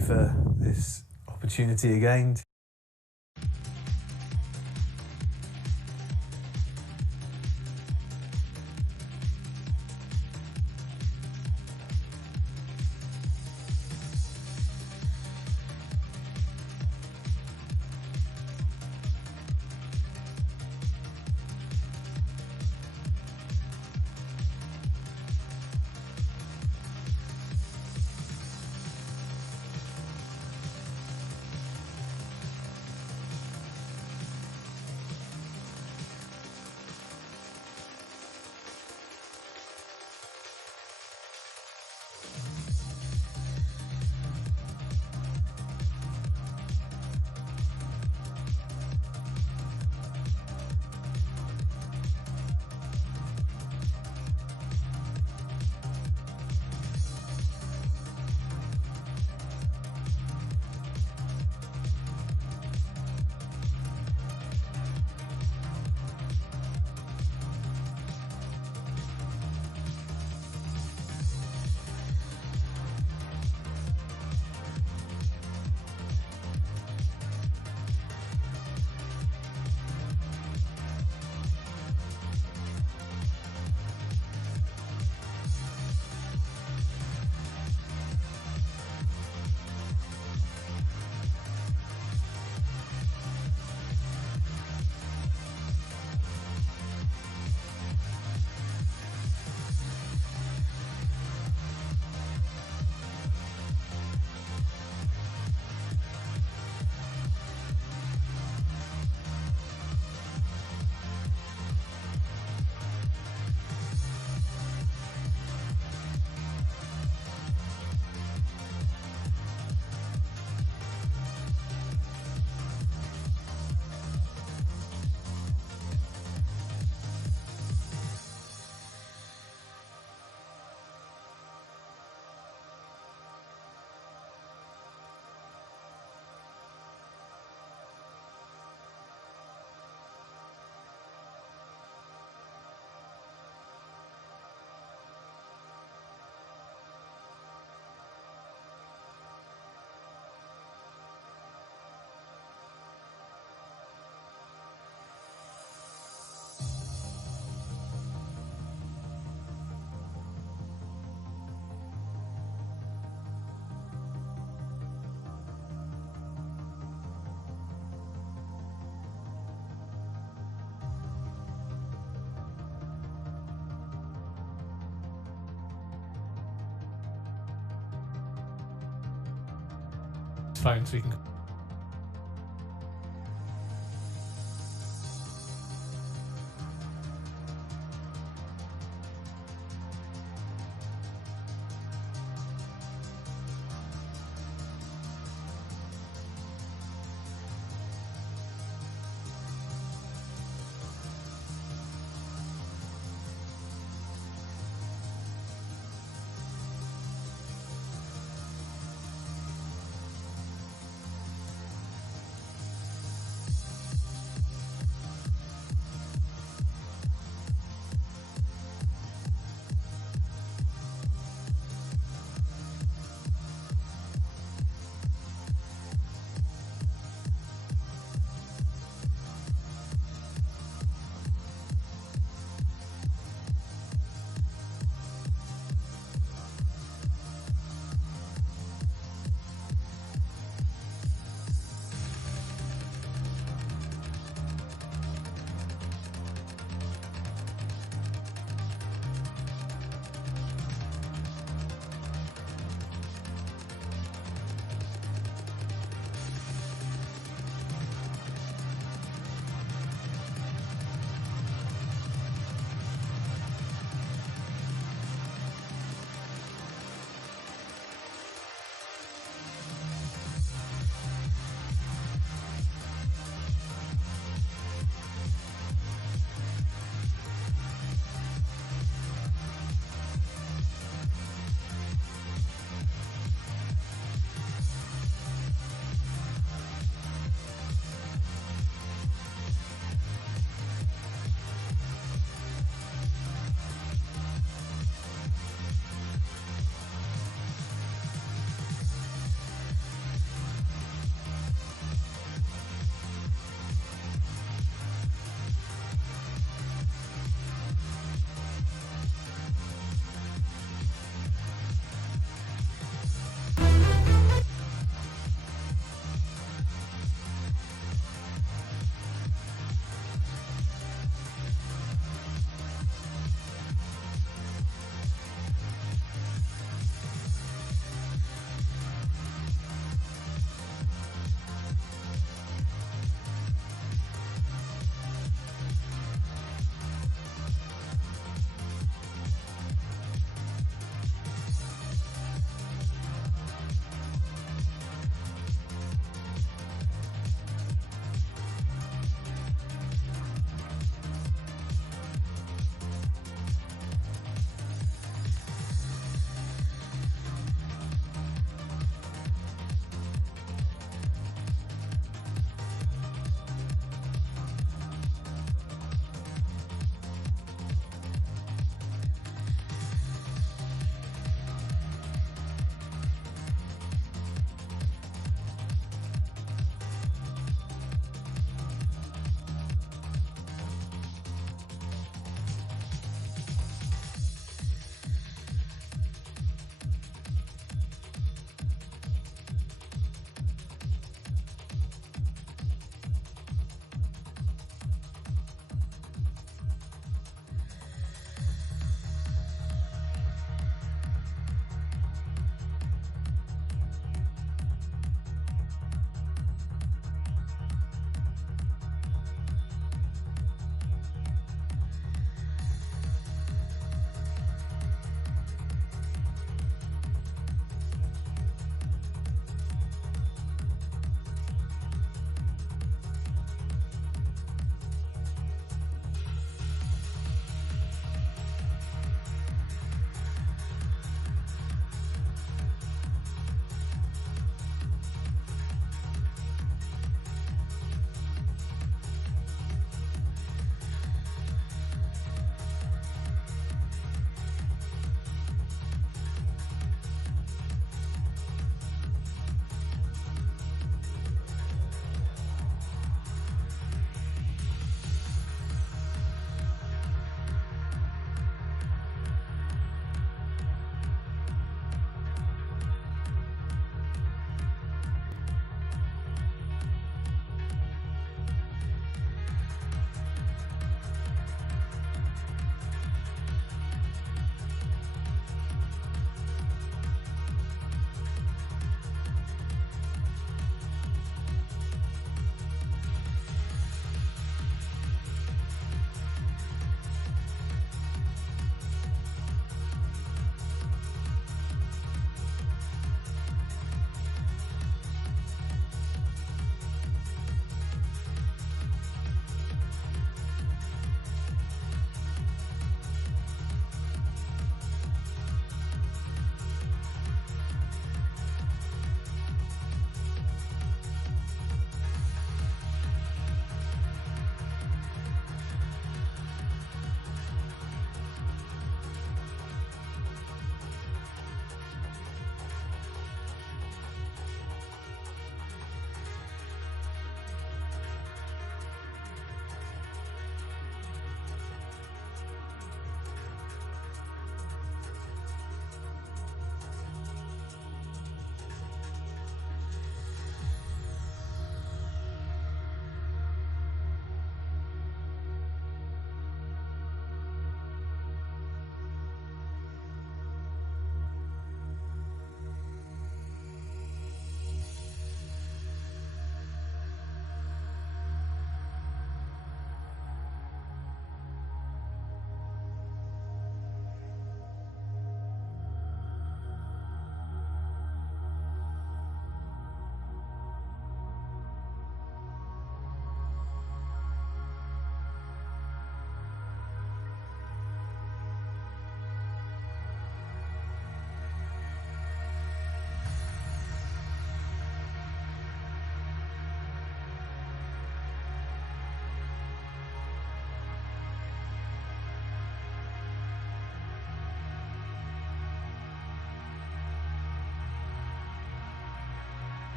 for this opportunity again. Phone so we can.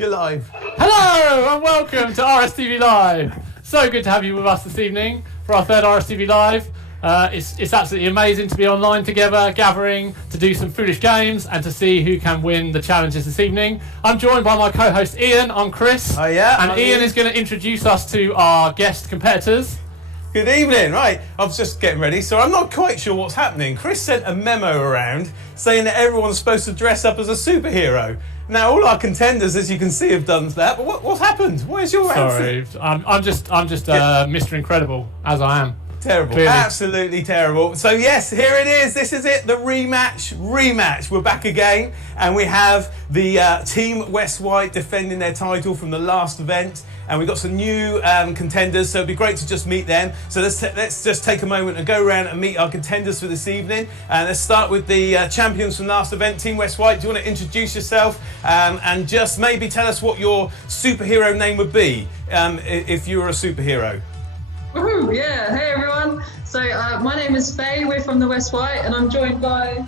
You're live. Hello and welcome to RSTV Live. So good to have you with us this evening for our third RSTV Live. It's absolutely amazing to be online together, gathering to do some foolish games and to see who can win the challenges this evening. I'm joined by my co-host Ian. I'm Chris. Oh yeah. And Ian is going to introduce us to our guest competitors. Good evening. Right, I was just getting ready, so I'm not quite sure what's happening. Chris sent a memo around saying that everyone's supposed to dress up as a superhero. Now, all our contenders, as you can see, have done that. But what's happened? Where's your outfit? Sorry, I'm just Mr. Incredible, as I am. Terrible. Clearly. Absolutely terrible. So yes, here it is. This is it. The rematch. We're back again, and we have the Team West White defending their title from the last event. And we've got some new contenders, so it'd be great to just meet them. So let's just take a moment and go around and meet our contenders for this evening. And let's start with the champions from last event, Team West White. Do you want to introduce yourself and just maybe tell us what your superhero name would be if you were a superhero? Woohoo, yeah, hey everyone. So my name is Faye, we're from the West White, and I'm joined by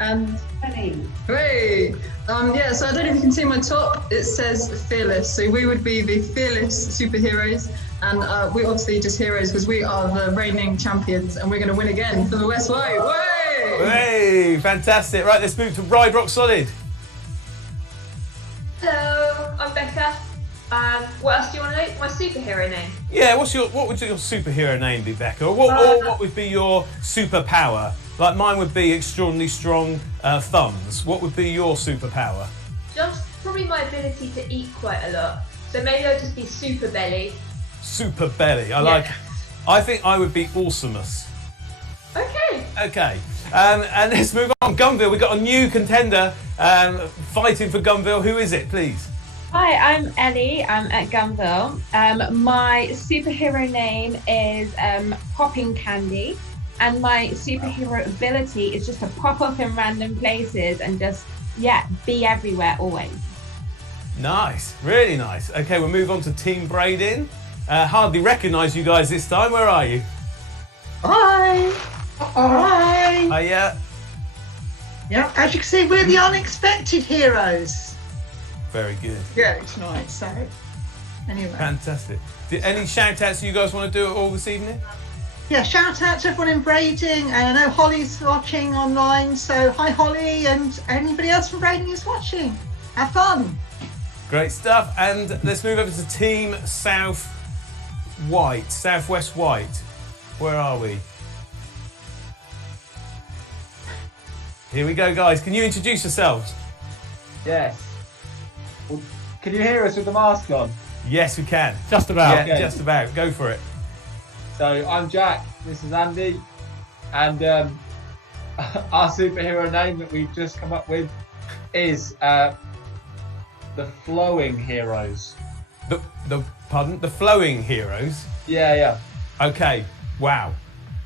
and Penny. Hooray! Yeah, so I don't know if you can see my top, it says Fearless. So we would be the Fearless superheroes, and we're obviously just heroes because we are the reigning champions and we're going to win again for the West White. Way! Hey, fantastic. Right, let's move to Ride Rock Solid. Hello, I'm Becca. What else do you want to know? My superhero name. Yeah, what would your superhero name be, Becca? Or what would be your superpower? Like mine would be extraordinarily strong thumbs. What would be your superpower? Just probably my ability to eat quite a lot. So maybe I'll just be super belly. Super belly. I think I would be awesomeness. Okay. Okay. And let's move on. Gunville, we've got a new contender fighting for Gunville. Who is it, please? Hi, I'm Ellie. I'm at Gunville. My superhero name is Popping Candy, and my superhero ability is just to pop up in random places and just, be everywhere always. Nice, really nice. Okay, we'll move on to Team Braden. Hardly recognise you guys this time. Where are you? Hi! Hi! Yeah. Yeah, as you can see, we're the unexpected heroes. Very good. Yeah, it's nice. So, anyway. Fantastic. Any shout outs you guys want to do all this evening? Yeah, shout out to everyone in Brading, and I know Holly's watching online, so hi Holly, and anybody else from Brading is watching. Have fun. Great stuff. And let's move over to Team Southwest White. Where are we? Here we go, guys. Can you introduce yourselves? Yes. Well, can you hear us with the mask on? Yes, we can. Just about. Yeah, Okay. just about. Go for it. So I'm Jack, this is Andy, and our superhero name that we've just come up with is the Flowing Heroes. Pardon? The Flowing Heroes? Yeah. Okay. Wow.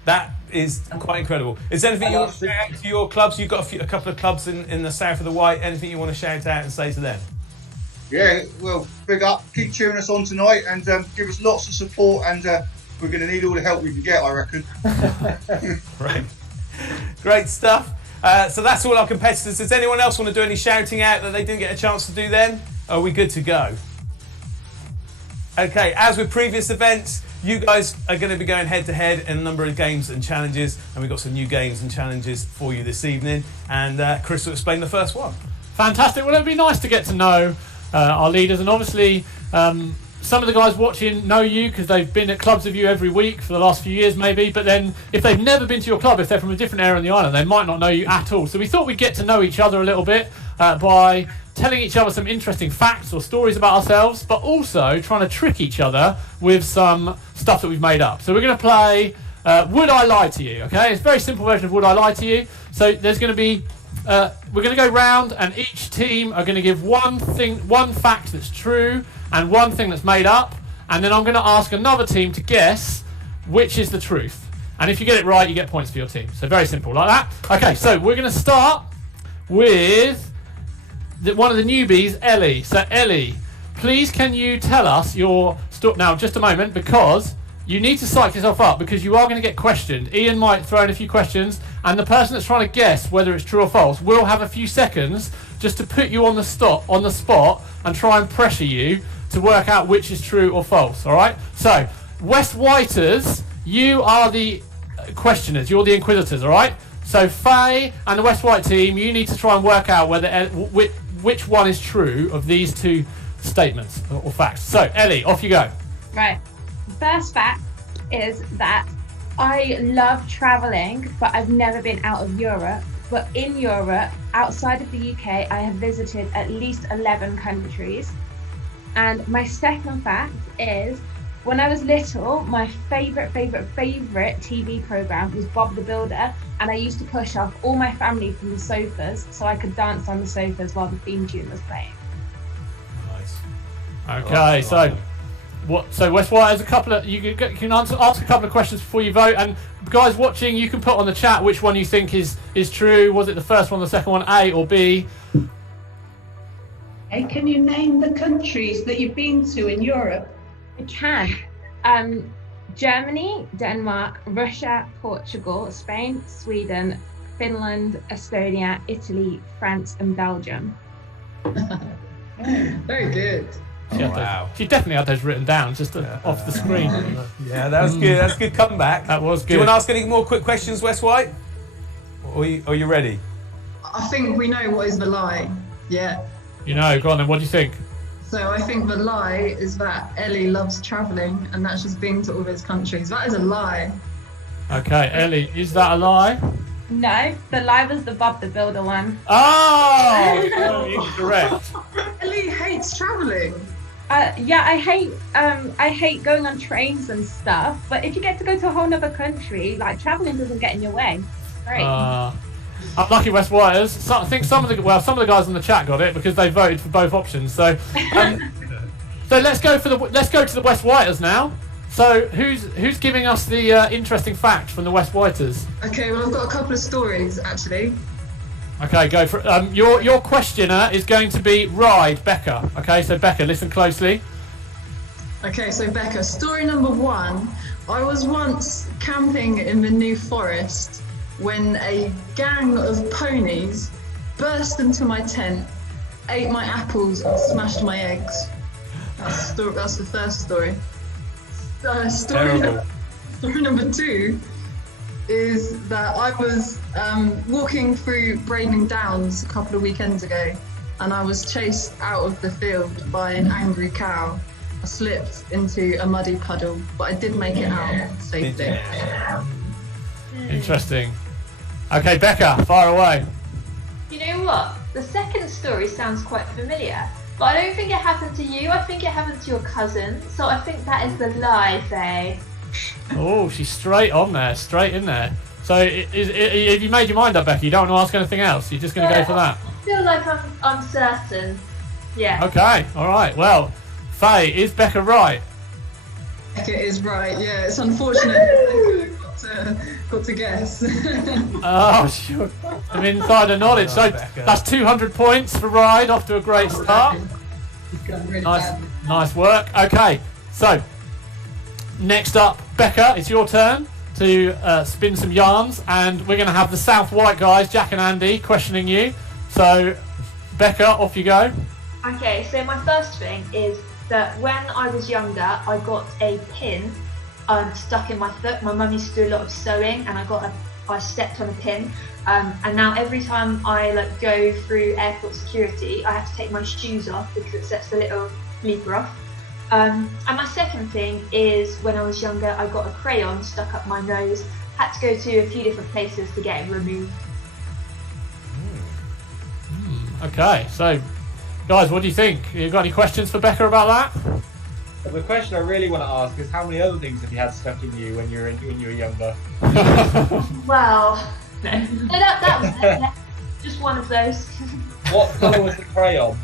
That is quite incredible. Is there anything you want to shout out to your clubs? You've got a couple of clubs in the south of the White. Anything you want to shout out and say to them? Yeah, well, big up, keep cheering us on tonight, and give us lots of support, and we're going to need all the help we can get, I reckon. Right. Great stuff. So that's all our competitors. Does anyone else want to do any shouting out that they didn't get a chance to do then? Are we good to go? Okay, as with previous events, you guys are going to be going head to head in a number of games and challenges, and we've got some new games and challenges for you this evening, and Chris will explain the first one. Fantastic. Well, it'd be nice to get to know our leaders, and obviously some of the guys watching know you because they've been at clubs with you every week for the last few years maybe, but then if they've never been to your club, if they're from a different area on the island, they might not know you at all. So we thought we'd get to know each other a little bit by telling each other some interesting facts or stories about ourselves, but also trying to trick each other with some stuff that we've made up. So we're going to play Would I Lie to You? Okay, it's a very simple version of Would I Lie to You. So there's going to be we're going to go round, and each team are going to give one fact that's true and one thing that's made up, and then I'm going to ask another team to guess which is the truth. And if you get it right, you get points for your team. So very simple, like that. Okay, so we're going to start with one of the newbies, Ellie. So Ellie, please can you tell us your story? Now, just a moment, because you need to psych yourself up, because you are going to get questioned. Ian might throw in a few questions, and the person that's trying to guess whether it's true or false will have a few seconds just to put you on the spot and try and pressure you to work out which is true or false. All right. So West Whiters, you are the questioners. You're the inquisitors. All right. So Faye and the West White team, you need to try and work out whether which one is true of these two statements or facts. So Ellie, off you go. Right. First fact is that I love traveling, but I've never been out of Europe. But in Europe, outside of the UK, I have visited at least 11 countries. And my second fact is, when I was little, my favorite TV program was Bob the Builder, and I used to push off all my family from the sofas so I could dance on the sofas while the theme tune was playing. Nice. Okay, so West White has a couple of, you can ask a couple of questions before you vote, and guys watching, you can put on the chat which one you think is true. Was it the first one, the second one, A or B? Hey, can you name the countries that you've been to in Europe? I can. Germany, Denmark, Russia, Portugal, Spain, Sweden, Finland, Estonia, Italy, France, and Belgium. Very good. She definitely had those written down just off the screen. Yeah, that was good. That's a good comeback. That was good. Do you want to ask any more quick questions, West White? Or are you ready? I think we know what is the lie. Yeah. You know, go on then. What do you think? So I think the lie is that Ellie loves travelling and that she's been to all those countries. That is a lie. Okay, Ellie, is that a lie? No, the lie was the Bob the Builder one. Oh, no, incorrect. Ellie hates travelling. Yeah, I hate going on trains and stuff. But if you get to go to a whole other country, like travelling doesn't get in your way. Great. Unlucky West Whiters. So, I think some of the guys in the chat got it because they voted for both options. So, so let's go to the West Whiters now. So who's giving us the interesting fact from the West Whiters? Okay, well I've got a couple of stories actually. Okay, go for it. Your questioner is going to be Ride Becca. Okay, so Becca, listen closely. Okay, so Becca, story number 1. I was once camping in the New Forest when a gang of ponies burst into my tent, ate my apples and smashed my eggs. That's the first story. Story number 2 is that I was walking through Braiding Downs a couple of weekends ago, and I was chased out of the field by an angry cow. I slipped into a muddy puddle, but I did make it out safely. Interesting. Okay, Becca, fire away. You know what? The second story sounds quite familiar, but I don't think it happened to you. I think it happened to your cousin. So I think that is the lie, Faye. Oh, she's straight on there, straight in there. So if you made your mind up, Becca, you don't want to ask anything else. You're just going to go for that. I feel like I'm uncertain. Yeah. Okay, all right. Well, Faye, is Becca right? Becca is right. Yeah, it's unfortunate. Got to guess. Oh, sure. Some insider knowledge. So that's 200 points for Ride, off to a great start. Nice work. Okay, so next up, Becca, it's your turn to spin some yarns, and we're going to have the South White guys, Jack and Andy, questioning you. So, Becca, off you go. Okay, so my first thing is that when I was younger, I got a pin stuck in my foot. My mum used to do a lot of sewing, and I stepped on a pin. And now every time I go through airport security, I have to take my shoes off because it sets the little bleeper off. And my second thing is when I was younger, I got a crayon stuck up my nose. Had to go to a few different places to get it removed. Okay, so guys, what do you think? You got any questions for Becca about that? Well, the question I really want to ask is how many other things have you had stuck in you when you were younger? Well, no, that was it. Just one of those. What colour was the crayon?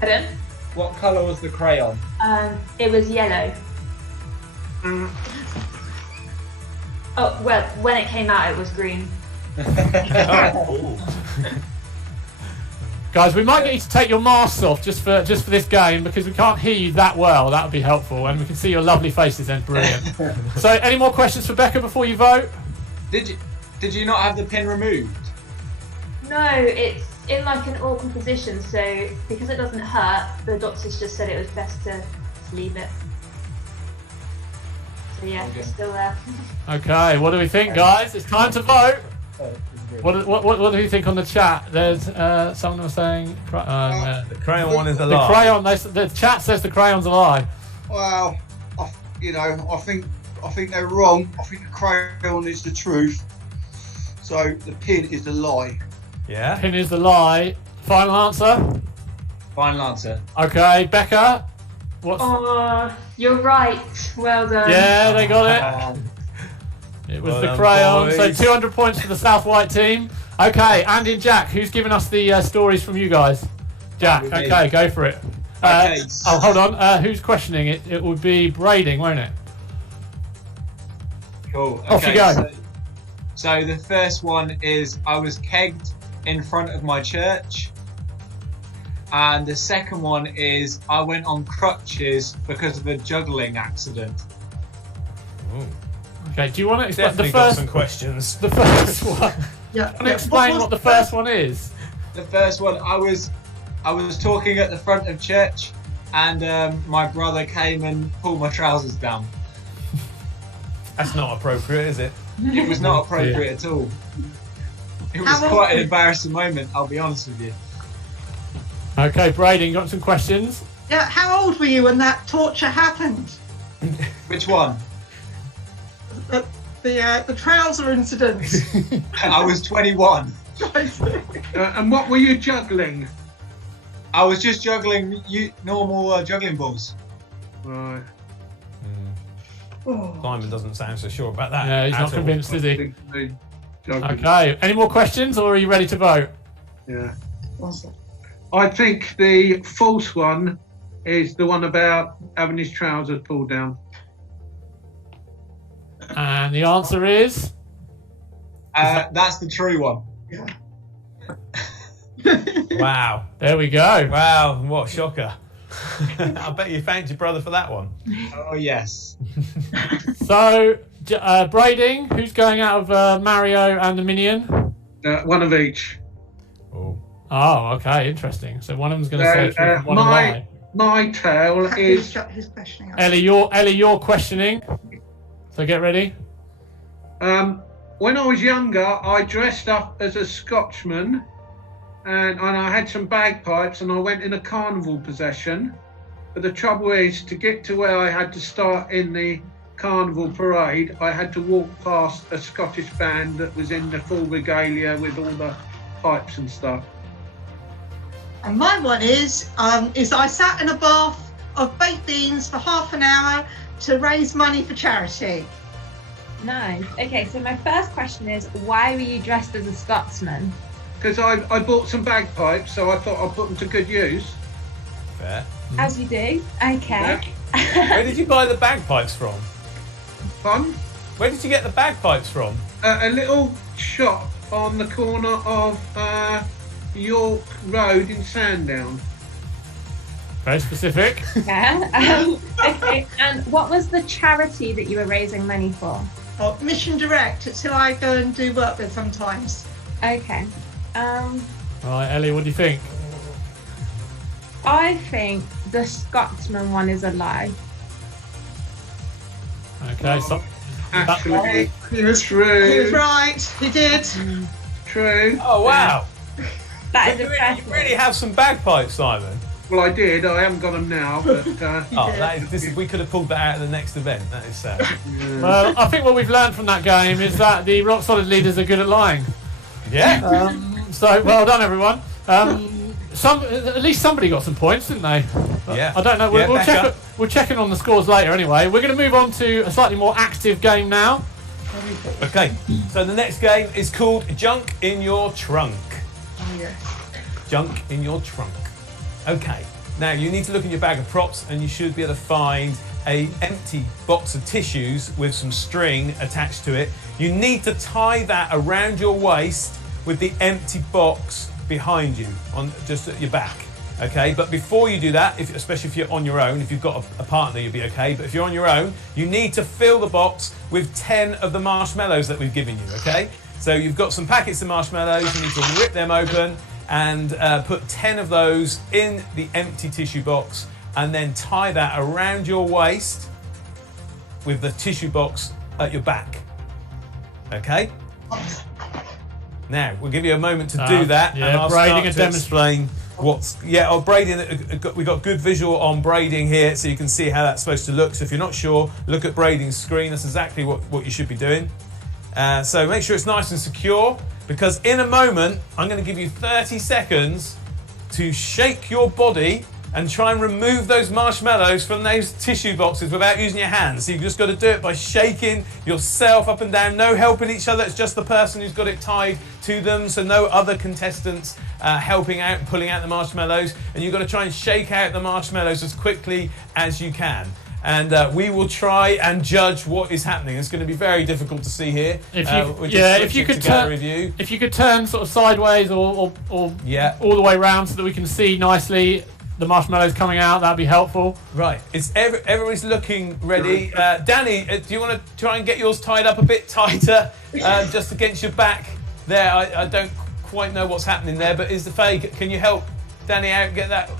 Pardon? What colour was the crayon? It was yellow. Oh, well, when it came out, it was green. Guys, we might get you to take your masks off just for this game because we can't hear you that well. That would be helpful, and we can see your lovely faces then. Brilliant. So, any more questions for Becca before you vote? Did you not have the pin removed? No, it's in like an awkward position, so because it doesn't hurt, the doctors just said it was best to leave it. So yeah, Okay. it's still there. Okay, what do we think, guys? It's time to vote. What do you think on the chat? There's someone was saying The crayon one is a the lie. crayon. The chat says the crayon's a lie. Well, I think they're wrong. I think the crayon is the truth. So the pin is the lie. Yeah. Pin is the lie. Final answer. Final answer. Okay, Becca. What's? Oh, you're right. Well done. Yeah, they got it. It was Well the done, crayon. So boys. 200 points for the South White team. Okay, Andy and Jack, who's giving us the stories from you guys? Jack. With me. Okay, go for it. Okay. Oh, hold on. Who's questioning it? It would be braiding, won't it? Cool. Off you Okay, go. So the first one is I was kegged in front of my church. And the second one is I went on crutches because of a juggling accident. Ooh. Okay, do you want to explain Definitely the got first? some questions. The first one. Yeah. Can you explain what the first one is? The first one, I was talking at the front of church, and my brother came and pulled my trousers down. That's not appropriate, is it? It was not appropriate at all. It was How old quite an were- embarrassing moment, I'll be honest with you. Okay, Braden, you got some questions? Yeah. How old were you when that torture happened? Which one? The trouser incident. I was 21. And what were you juggling? I was just juggling normal juggling balls. Right. Simon doesn't sound so sure about that. Yeah, he's at not all. convinced, is he? Juggling. Okay, any more questions, or are you ready to vote? Yeah. I think the false one is the one about having his trousers pulled down. And the answer is That's the true one. Wow. there we go. Wow, what a shocker. I bet you thanked your brother for that one. Oh yes. So, Brading, who's going out of Mario and the Minion? One of each. Oh. Oh, okay, interesting. So one of them's going to say truth, one my- lie. My tale is Who's questioning us? Ellie, you're questioning. So get ready. when I was younger, I dressed up as a Scotchman, and I had some bagpipes, and I went in a carnival procession. But the trouble is, to get to where I had to start in the carnival parade, I had to walk past a Scottish band that was in the full regalia with all the pipes and stuff. And my one is I sat in a bath of baked beans for half an hour to raise money for charity. Nice. Okay, so my first question is, why were you dressed as a Scotsman? Because I bought some bagpipes, so I thought I'd put them to good use. Fair. As you do. Okay. Where did you buy the bagpipes from? Fun. Where did you get the bagpipes from? A little shop on the corner of York Road in Sandown. Very specific. Yeah. Okay. And what was the charity that you were raising money for? Oh, Mission Direct. It's who I go and do work with sometimes. Okay. All right, Ellie, what do you think? I think the Scotsman one is a lie. Okay, so Actually, He was true. right. He did. True. Oh, wow. That is You impressive. really have some bagpipes, Simon. Well, I did. I haven't got them now, but Oh, we could have pulled that out at the next event. That is sad. well, I think what we've learned from that game is that the Rock Solid leaders are good at lying. Yeah. So well done, everyone. At least somebody got some points, didn't they? Yeah. I don't know. Yeah, We'll Becca. we'll check in on the scores later. Anyway, we're going to move on to a slightly more active game now. Okay. So the next game is called Junk in Your Trunk. Oh, yeah. Junk in your trunk. Okay. Now you need to look in your bag of props, and you should be able to find a empty box of tissues with some string attached to it. You need to tie that around your waist with the empty box behind you, on just at your back. Okay, but before you do that, especially if you're on your own, if you've got a partner, you'll be okay. But if you're on your own, you need to fill the box with 10 of the marshmallows that we've given you. Okay, so you've got some packets of marshmallows. You need to rip them open, and put 10 of those in the empty tissue box, and then tie that around your waist with the tissue box at your back. Okay? Now, we'll give you a moment to do that, yeah, and I'll braiding start and to explain what's... Yeah, braiding, we got good visual on braiding here, so you can see how that's supposed to look. So if you're not sure, look at braiding's screen. That's exactly what you should be doing. So make sure it's nice and secure, because in a moment, I'm going to give you 30 seconds to shake your body and try and remove those marshmallows from those tissue boxes without using your hands. So you've just got to do it by shaking yourself up and down, no helping each other. It's just the person who's got it tied to them, so no other contestants helping out and pulling out the marshmallows. And you've got to try and shake out the marshmallows as quickly as you can. And we will try and judge what is happening. It's going to be very difficult to see here. If you could turn sort of sideways or all the way around so that we can see nicely the marshmallows coming out, that'd be helpful. Right, everybody's looking ready. Danny, do you want to try and get yours tied up a bit tighter, just against your back there? I don't quite know what's happening there, but can you help Danny out, get that?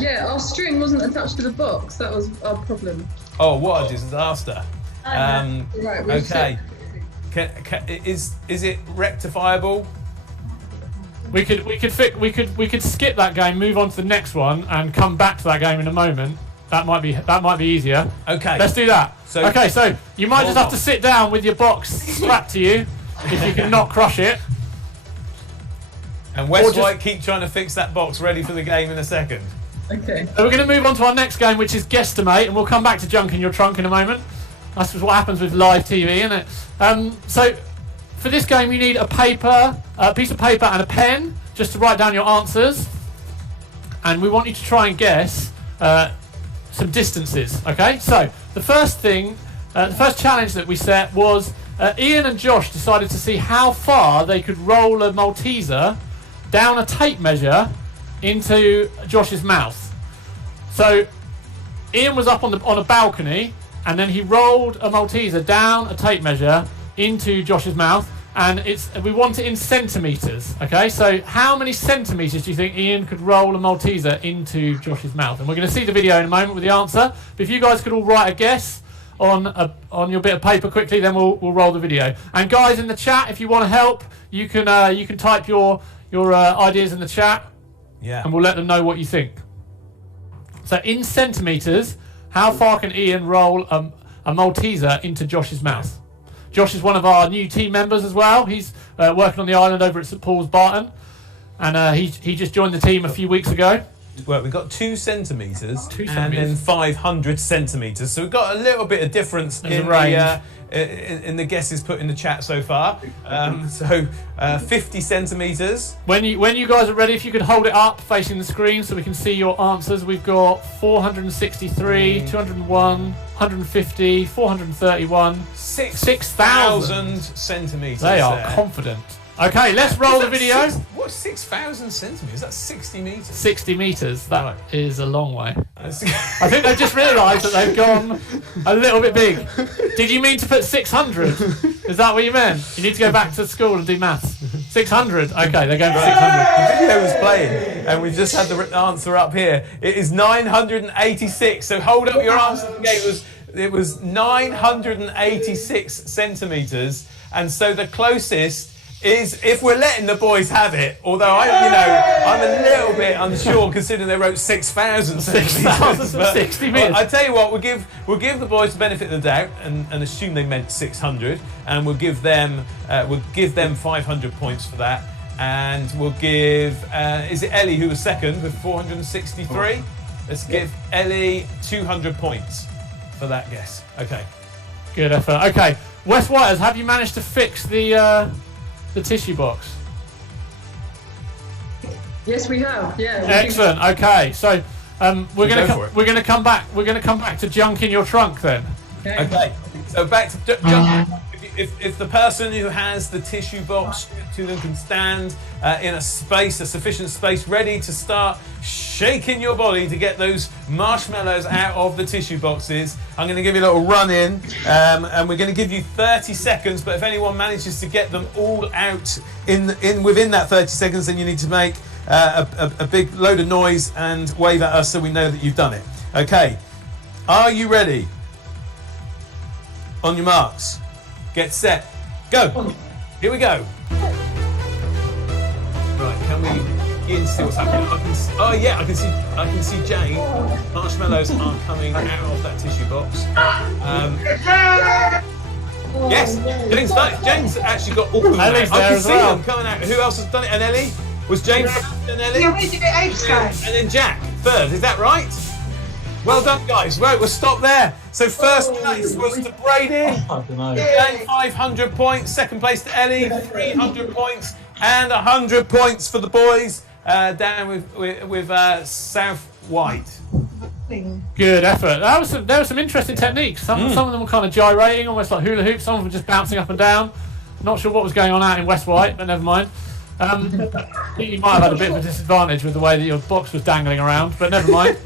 Yeah, our string wasn't attached to the box. That was our problem. Oh, what a disaster. Right, okay. Is it rectifiable? We could skip that game, move on to the next one, and come back to that game in a moment. That might be easier. Okay. Let's do that. So you might just have to sit down with your box strapped to you if you can not crush it. And West White keep trying to fix that box ready for the game in a second. Okay. So we're going to move on to our next game, which is Guesstimate, and we'll come back to Junk in Your Trunk in a moment. That's what happens with live TV, isn't it? So for this game, you need a piece of paper and a pen just to write down your answers. And we want you to try and guess some distances, okay? So the first challenge that we set was Ian and Josh decided to see how far they could roll a Malteser down a tape measure into Josh's mouth. So Ian was up on a balcony, and then he rolled a Malteser down a tape measure into Josh's mouth, and we want it in centimetres. Okay, so how many centimetres do you think Ian could roll a Malteser into Josh's mouth? And we're going to see the video in a moment with the answer. But if you guys could all write a guess on your bit of paper quickly, then we'll roll the video. And guys in the chat, if you want to help, you can type your ideas in the chat. Yeah. And we'll let them know what you think. So in centimetres, how far can Ian roll a Malteser into Josh's mouth? Josh is one of our new team members as well. He's working on the island over at St Paul's Barton, and he just joined the team a few weeks ago. Well, we've got 2 centimetres and then 500 centimetres. So we've got a little bit of difference in the guesses put in the chat so far. 50 centimetres. When you guys are ready, if you could hold it up facing the screen so we can see your answers. We've got 463, 201, 150, 431, 6,000 centimetres. They are confident. Okay, let's roll the video. What's 6,000 centimetres? That's 60 metres. 60 metres. That is a long way. I think they've just realised that they've gone a little bit big. Did you mean to put 600? Is that what you meant? You need to go back to school and do maths. 600. Okay, they're going for 600. The video was playing, and we just had the answer up here. It is 986. So hold up your answer. It was 986 centimetres, and so the closest is, if we're letting the boys have it, although I'm a little bit unsure considering they wrote 6,000 centimetres. 60 metres. I tell you what, we'll give the boys the benefit of the doubt and assume they meant 600, and we'll give them 500 points for that, and we'll give is it Ellie who was second with 463? Let's give Ellie 200 points for that guess. Okay. Good effort. Okay, West Whiters, have you managed to fix the tissue box? Yes, we have. Yeah. Excellent. Okay, so we're gonna come back to Junk in Your Trunk then. Okay. So back to Junk. if the person who has the tissue box to them can stand in a sufficient space, ready to start shaking your body to get those marshmallows out of the tissue boxes, I'm going to give you a little run in, and we're going to give you 30 seconds. But if anyone manages to get them all out within that 30 seconds, then you need to make a big load of noise and wave at us so we know that you've done it. Okay, are you ready? On your marks, get set, go. Here we go. Right, can we begin to see what's happening? I can see Jane. Marshmallows are coming out of that tissue box. Yes, Jane's actually got all of them. I can see them coming out. Who else has done it? And Ellie? Was Jane first and Ellie? Yeah, we did it ages ago. And then Jack third. Is that right? Well done, guys. Right, we'll stop there. So first place was to Brady. Jane, 500 points. Second place to Ellie, 300 points. And 100 points for the boys down with South White. Good effort. There were some interesting techniques. Some of them were kind of gyrating, almost like hula hoops. Some of them were just bouncing up and down. Not sure what was going on out in West White, but never mind. You might have had a bit of a disadvantage with the way that your box was dangling around, but never mind.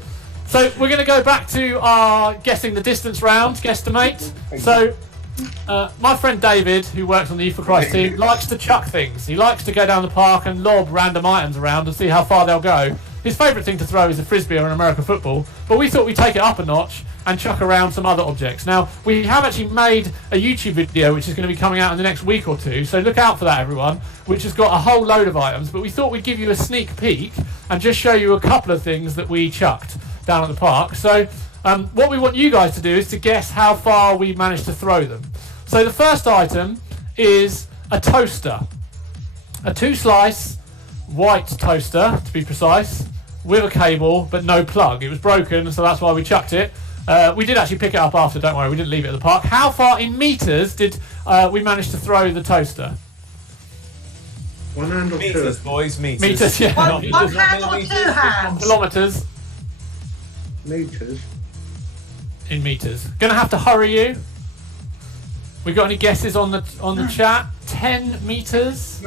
So we're going to go back to our guessing the distance round, guesstimate. So my friend David, who works on the Youth for Christ team, likes to chuck things. He likes to go down the park and lob random items around and see how far they'll go. His favourite thing to throw is a frisbee or an American football, but we thought we'd take it up a notch and chuck around some other objects. Now, we have actually made a YouTube video which is going to be coming out in the next week or two, so look out for that, everyone, which has got a whole load of items, but we thought we'd give you a sneak peek and just show you a couple of things that we chucked down at the park. So what we want you guys to do is to guess how far we managed to throw them. So the first item is a toaster. A 2-slice white toaster, to be precise, with a cable but no plug. It was broken, so that's why we chucked it. We did actually pick it up after, don't worry, we didn't leave it at the park. How far in metres did we manage to throw the toaster? 1 hand or 2? Meters, boys, meters. Meters, yeah. One hand or 2 hands? Kilometres Meters. in metres. Gonna have to hurry you. We got any guesses on the chat? 10 metres.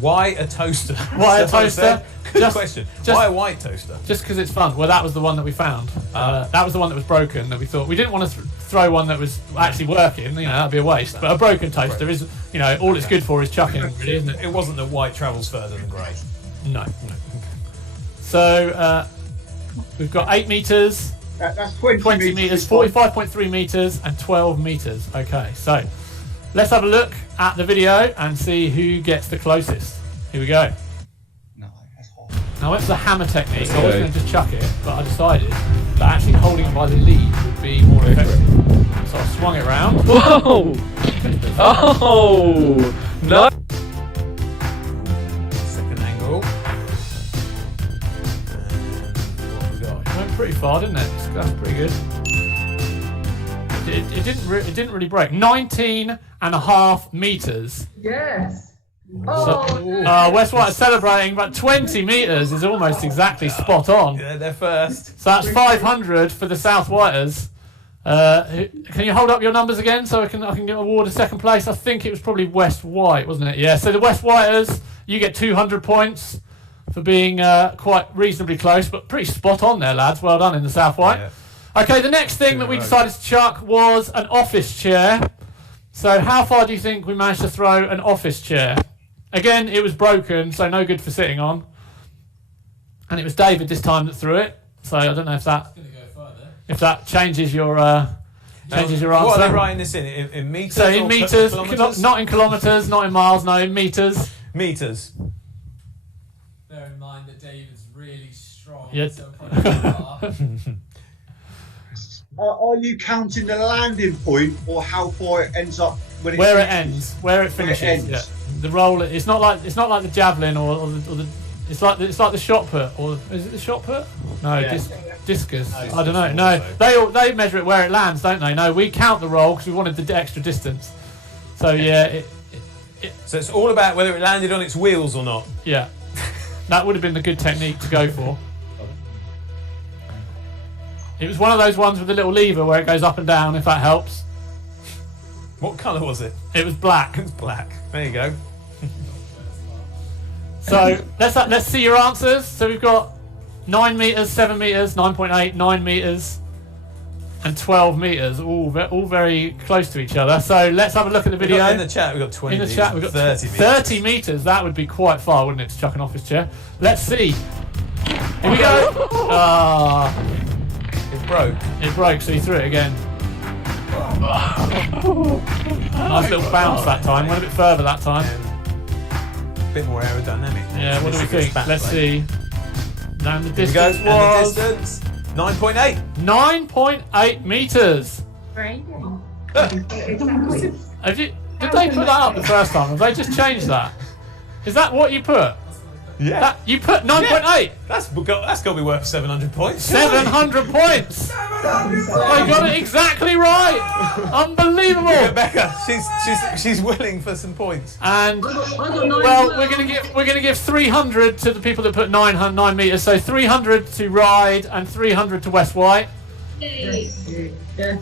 Why a toaster? Why a toaster? Good question. Why a white toaster? Just because it's fun. Well, that was the one that we found. That was the one that was broken. That we thought we didn't want to throw one that was actually working. You know, that'd be a waste. But a broken toaster is, you know, all it's good for is chucking, really, isn't it? It wasn't that white travels further than grey. No. So we've got 8 metres. That's 20 metres, 45.3 metres, and 12 metres. Okay, so let's have a look at the video and see who gets the closest. Here we go. No, that's hot. Now, I went for the hammer technique. I was going to just chuck it, but I decided that actually holding it by the lead would be more effective. So I swung it around. Whoa! Oh! No! Second angle. What have we got? It went pretty far, didn't it? That's pretty good. It didn't really break. 19.5 metres. Yes. So, West White is celebrating, but 20 metres is almost exactly spot on. Yeah, they're first. So that's 500 for the South Whiters. Can you hold up your numbers again so I can get award a second place? I think it was probably West White, wasn't it? Yeah. So the West Whiters, you get 200 points for being quite reasonably close, but pretty spot on there, lads. Well done in the South White. Yeah. Okay, the next thing that we decided to chuck was an office chair. So how far do you think we managed to throw an office chair? Again, it was broken, so no good for sitting on. And it was David this time that threw it. So I don't know if that changes your answer. What are they writing this in meters? So in meters, kilometers? not in kilometres, not in miles, no, in meters. Meters. Bear in mind that David's really strong. Yeah. So probably Are you counting the landing point or how far it ends up when it Where it finishes? ends, where it finishes. Where it ends. Yeah. The roll. It's not like the javelin or the. It's like the shot put, or is it the shot put? No, Yeah. Discus. No, I don't know. No, they measure it where it lands, don't they? No, we count the roll because we wanted the extra distance. So yeah, So it's all about whether it landed on its wheels or not. yeah, that would have been the good technique to go for. It was one of those ones with a little lever where it goes up and down, if that helps. What colour was it? It was black. It's black. There you go. So let's see your answers. So we've got 9 meters, 7 meters, 9.8, 9 meters, and 12 meters. All very close to each other. So let's have a look at the video. In the chat, we've got 20. In the chat, we've got 30 meters. 30 meters. That would be quite far, wouldn't it, to chuck an office chair? Let's see. Here we go. Ah, It broke. it broke, so he threw it again. Nice little bounce that time. Went a bit further that time. A bit more aerodynamic. Yeah, what do we think? Let's see. Down the Here we go. distance And the was distance, 9.8. 9.8 meters. Great. Did they put that up the first time? Have they just changed that? Is that what you put? Yeah. You put 9.8. That's got to be worth 700 points. 700 points. I got it exactly right. Unbelievable. Rebecca, she's willing for some points. And I got 9. well, we're gonna give 300 to the people that put 9 meters. So 300 to Ride and 300 to West White. Yeah.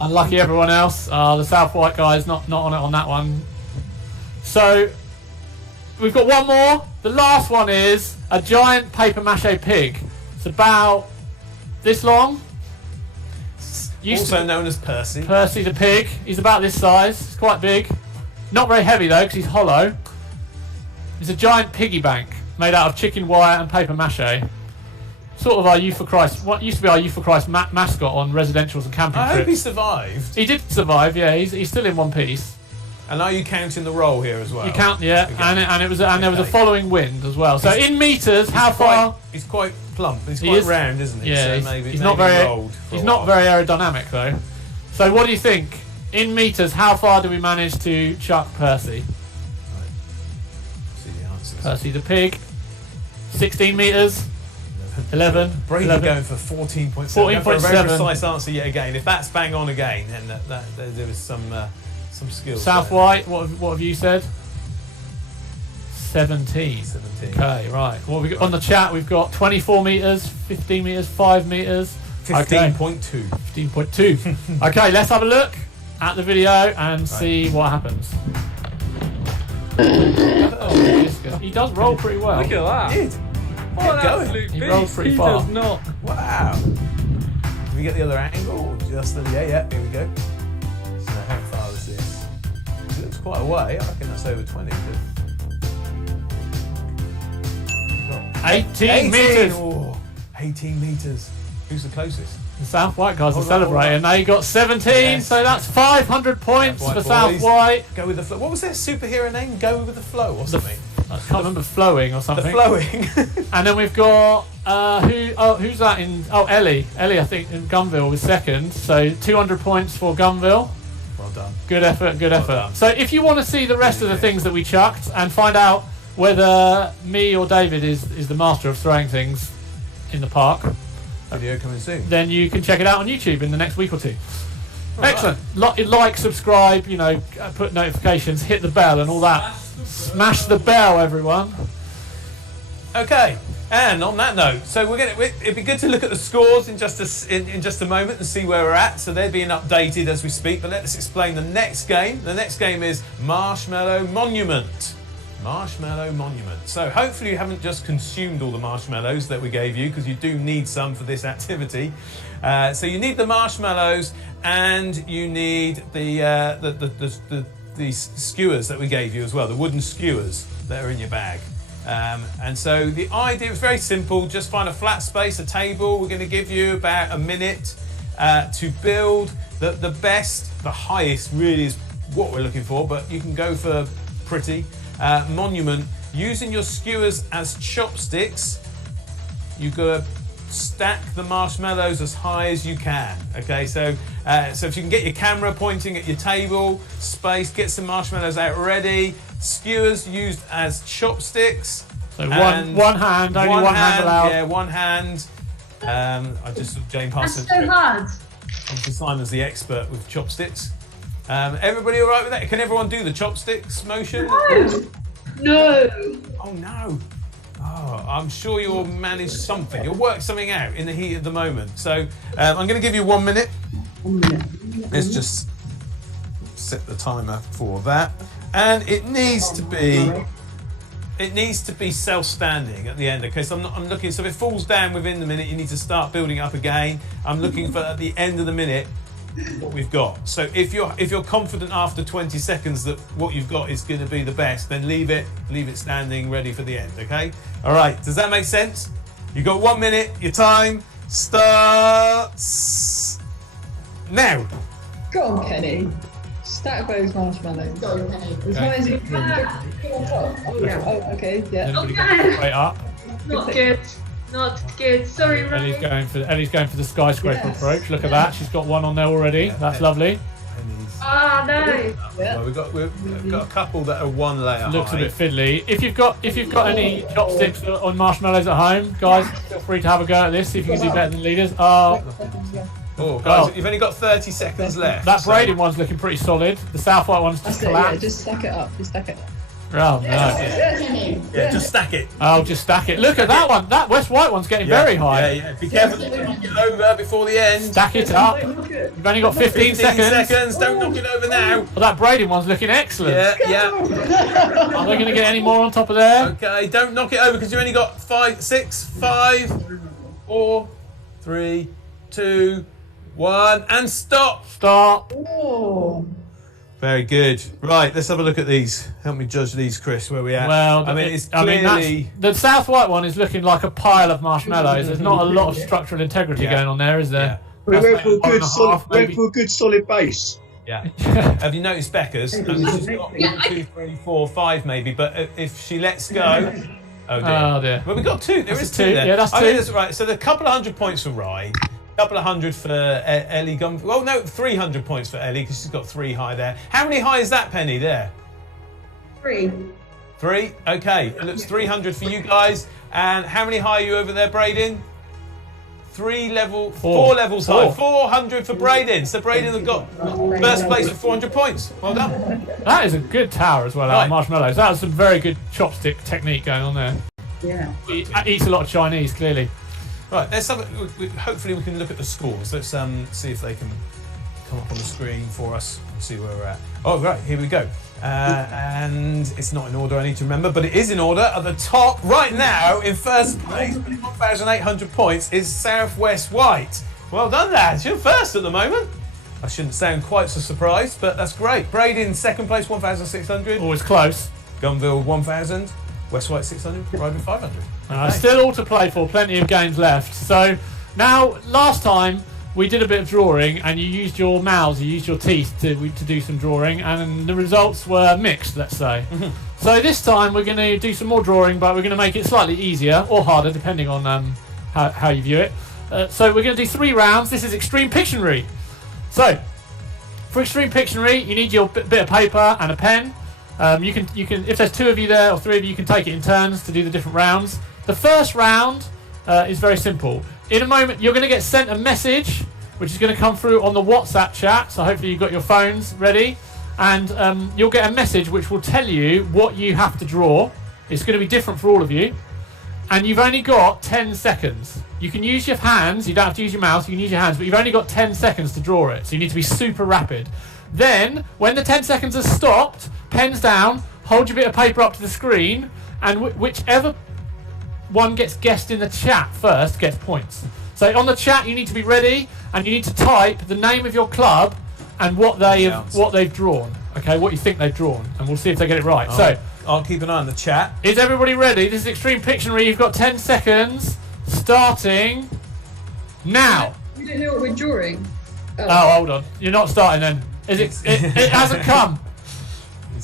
Unlucky everyone else. The South White guys not on it on that one. So we've got one more. The last one is a giant paper mache pig. It's about this long. Also known as Percy. Percy the pig. He's about this size. It's quite big. Not very heavy though, because he's hollow. It's a giant piggy bank made out of chicken wire and paper mache. Sort of our Youth for Christ. What used to be our Youth for Christ mascot on residentials and camping I trips. hope he survived. He did survive. Yeah, he's still in one piece. And are you counting the roll here as well? You count, yeah, Okay. and there was a following wind as well. So in meters, how far? He's quite plump. He's He quite is- round, isn't he? Yeah, So he's not very. rolled for He's a not while. very aerodynamic though. So what do you think? In meters, how far do we manage to chuck Percy? See the answers. Percy the pig. 16 meters. 11. Brady 11. going for 14.7. Going for a very 14.7. precise answer yet again. If that's bang on again, then there was some skills. South there. White. What have you said? 17. 17. Okay, right. What we got on the chat? We've got 24 meters, 15 meters, 5 meters. 15.2. 15.2. Okay, let's have a look at the video and see what happens. Oh, he does roll pretty well. Look at that. Did. What an Kept going. absolute He beast. rolls pretty He far. does not. Wow. Did we get the other angle? Just yeah, here we go. So how far is this? It looks quite a way. I reckon that's over 20. But 18 meters. Oh, 18 meters. Who's the closest? The South White guys are Hold on, hold celebrating. They got 17, Yes. so that's 500 points South White for South boys. White. Go with the flow. What was their superhero name? Go with the flow or something? I can't remember, flowing or The something. flowing. And then we've got who's that in? Oh, Ellie. Ellie, I think in Gunville was second. So 200 points for Gunville. Well done. Good effort. Good effort. done. So if you want to see the rest of the things that we chucked and find out whether me or David is the master of throwing things in the park, Video coming soon. then you can check it out on YouTube in the next week or two. Excellent. Like, subscribe, put notifications, hit the bell and all that. Smash the bell, everyone. Okay, and on that note, so it'd be good to look at the scores in just a moment and see where we're at. So they're being updated as we speak. But let's explain the next game. The next game is Marshmallow Monument. Marshmallow Monument. So hopefully you haven't just consumed all the marshmallows that we gave you, because you do need some for this activity. So you need the marshmallows, and you need the skewers that we gave you as well, the wooden skewers that are in your bag. And so the idea is very simple. Just find a flat space, a table. We're going to give you about a minute to build the best, the highest really is what we're looking for, but you can go for pretty monument using your skewers as chopsticks. You've got to stack the marshmallows as high as you can. Okay, so if you can get your camera pointing at your table, space, get some marshmallows out ready. Skewers used as chopsticks. So one hand, only one hand allowed. Yeah, one hand. I just Jane Parsons. That's so hard. Obviously, Simon's the expert with chopsticks. Everybody all right with that? Can everyone do the chopsticks motion? No. Oh no. Oh, I'm sure you'll manage something. You'll work something out in the heat of the moment. So I'm going to give you 1 minute. 1 minute. Let's just set the timer for that. And it needs to be self-standing at the end. Okay, so I'm looking. So if it falls down within the minute, you need to start building it up again. I'm looking for at the end of the minute what we've got. So if you're confident after 20 seconds that what you've got is going to be the best, then leave it standing, ready for the end. Okay. All right. Does that make sense? You've got 1 minute. Your time starts now. Go on, Kenny. Stack those marshmallows. Go on, Kenny. As high as you can. Go on top. Oh, yeah. Oh, okay. Yeah. Everybody get straight up. Not good. Not good. Sorry, Ellie's Ray. going for the skyscraper approach. Look at that. She's got one on there already. That's lovely. Ah, no. Well, we've got a couple that are one layer Looks high. a bit fiddly. If you've got any chopsticks on marshmallows at home, guys, feel free to have a go at this. See if you can do better than leaders. Oh, guys, you've only got 30 seconds left. That braided one's looking pretty solid. The South White one's just That's it, collapsed. yeah. Just stack it up. Just stack it up. Oh, no. Yeah, just stack it. I'll just stack it. Look at that one. That West White one's getting very high. Yeah. Be careful that you don't knock it over before the end. Stack it up. You've only got 15 seconds. Don't knock it over now. Well, that braided one's looking excellent. Yeah. Are they going to get any more on top of there? Okay, don't knock it over because you only got 5, 6, 5, 4, 3, 2, 1, and stop. Start. Oh. Very good. Right, let's have a look at these. Help me judge these, Chris. Where we at? Well, I mean, it's clearly. the South White one is looking like a pile of marshmallows. There's not a lot of structural integrity going on there, is there? We went for a good maybe. solid base. Yeah. Have you noticed Becca's? She's got 1, 2, 3, 4, 5 maybe, but if she lets go. Oh dear. Oh dear. Well, we've got 2. There is 2 there. Yeah, that's 2. I mean, that's right. So there's a couple of 100 points for Rye. A couple of 100 for Ellie Gum. Well, no, 300 points for Ellie because she's got 3 high there. How many high is that, Penny, there? 3. 3? Okay. It looks 300 for you guys. And how many high are you over there, Braden? 4 levels high. 400 for Braden. So Braden have got first place with 400 points. Well done. That is a good tower as well, out Right. of marshmallows. That was some very good chopstick technique going on there. Yeah. He eats a lot of Chinese, clearly. Right, let's have hopefully we can look at the scores. Let's see if they can come up on the screen for us and see where we're at. Oh, right, here we go. And it's not in order, I need to remember, but it is in order. At the top, right now, in first place, with 1,800 points, is Southwest White. Well done, lads. You're first at the moment. I shouldn't sound quite so surprised, but that's great. Braden, second place, 1,600. Always close. Gunville, 1,000. West White, 600. Ryden, 500. Still all to play for, plenty of games left. So now, last time we did a bit of drawing and you used your mouths, you used your teeth to do some drawing, and the results were mixed, let's say. So this time we're going to do some more drawing, but we're going to make it slightly easier or harder depending on how you view it. So we're going to do 3 rounds. This is Extreme Pictionary. So for Extreme Pictionary, you need your bit of paper and a pen. You can if there's 2 of you there or 3 of you, you can take it in turns to do the different rounds. The first round is very simple. In a moment, you're going to get sent a message, which is going to come through on the WhatsApp chat. So hopefully you've got your phones ready, and you'll get a message which will tell you what you have to draw. It's going to be different for all of you, and you've only got 10 seconds. You can use your hands. You don't have to use your mouth. You can use your hands, but you've only got 10 seconds to draw it. So you need to be super rapid. Then, when the 10 seconds has stopped, pens down, hold your bit of paper up to the screen, and whichever one gets guessed in the chat first gets points. So on the chat, you need to be ready, and you need to type the name of your club and what they've drawn. Okay, what you think they've drawn, and we'll see if they get it right. So I'll keep an eye on the chat. Is everybody ready? This is Extreme Pictionary. You've got 10 seconds, starting now. We don't know what we're drawing. Oh, hold on. You're not starting then. It hasn't come.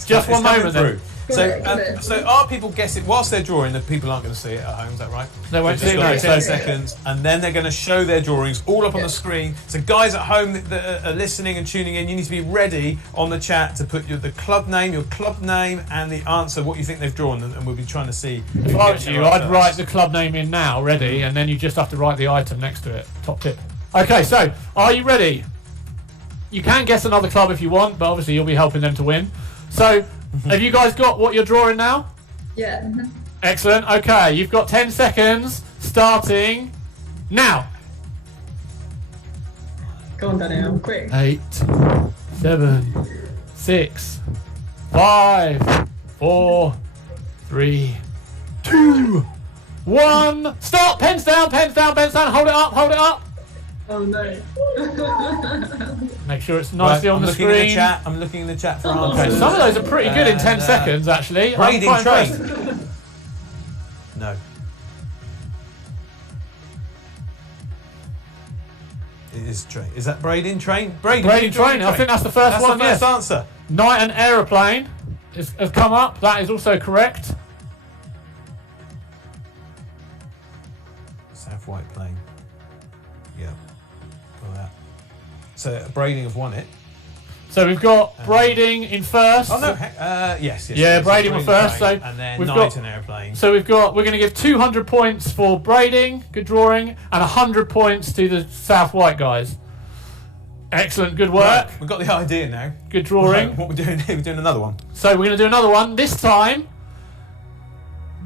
Just one moment then. So are people guessing whilst they're drawing? The people aren't going to see it at home. Is that right? They won't see it. 10 seconds, and then they're going to show their drawings all up on the screen. So guys at home that are listening and tuning in, you need to be ready on the chat to put your club name, and the answer, what you think they've drawn, and we'll be trying to see. If I was you, I'd write the club name in now, ready, and then you just have to write the item next to it. Top tip. Okay, so are you ready? You can guess another club if you want, but obviously you'll be helping them to win. So, have you guys got what you're drawing now? Yeah. Excellent. Okay, you've got 10 seconds, starting now. Go on, Daniel, quick. 8, 7, 6, 5, 4, 3, 2, 1. Stop! Pens down, pens down, pens down. Hold it up, hold it up. Oh no. Make sure it's nicely on the screen. In the chat. I'm looking in the chat for answers. Okay, some of those are pretty good in 10 seconds, actually. Braiding I'm quite train. impressed. No. It is train. Is that braiding train? Braiding train. I think that's the first one. That's the Yes. first answer. Night and aeroplane has come up. That is also correct. South White Plain. Yeah. Got that. So braiding have won it. So we've got braiding in first. Oh no. Yes. Yeah, braiding were first. So and then we've night got and airplane. So we're going to give 200 points for braiding, good drawing, and 100 points to the South White guys. Excellent, good work. Right, we've got the idea now. Good drawing. Right, what we're doing here, we're doing another one. So we're going to do another one. This time,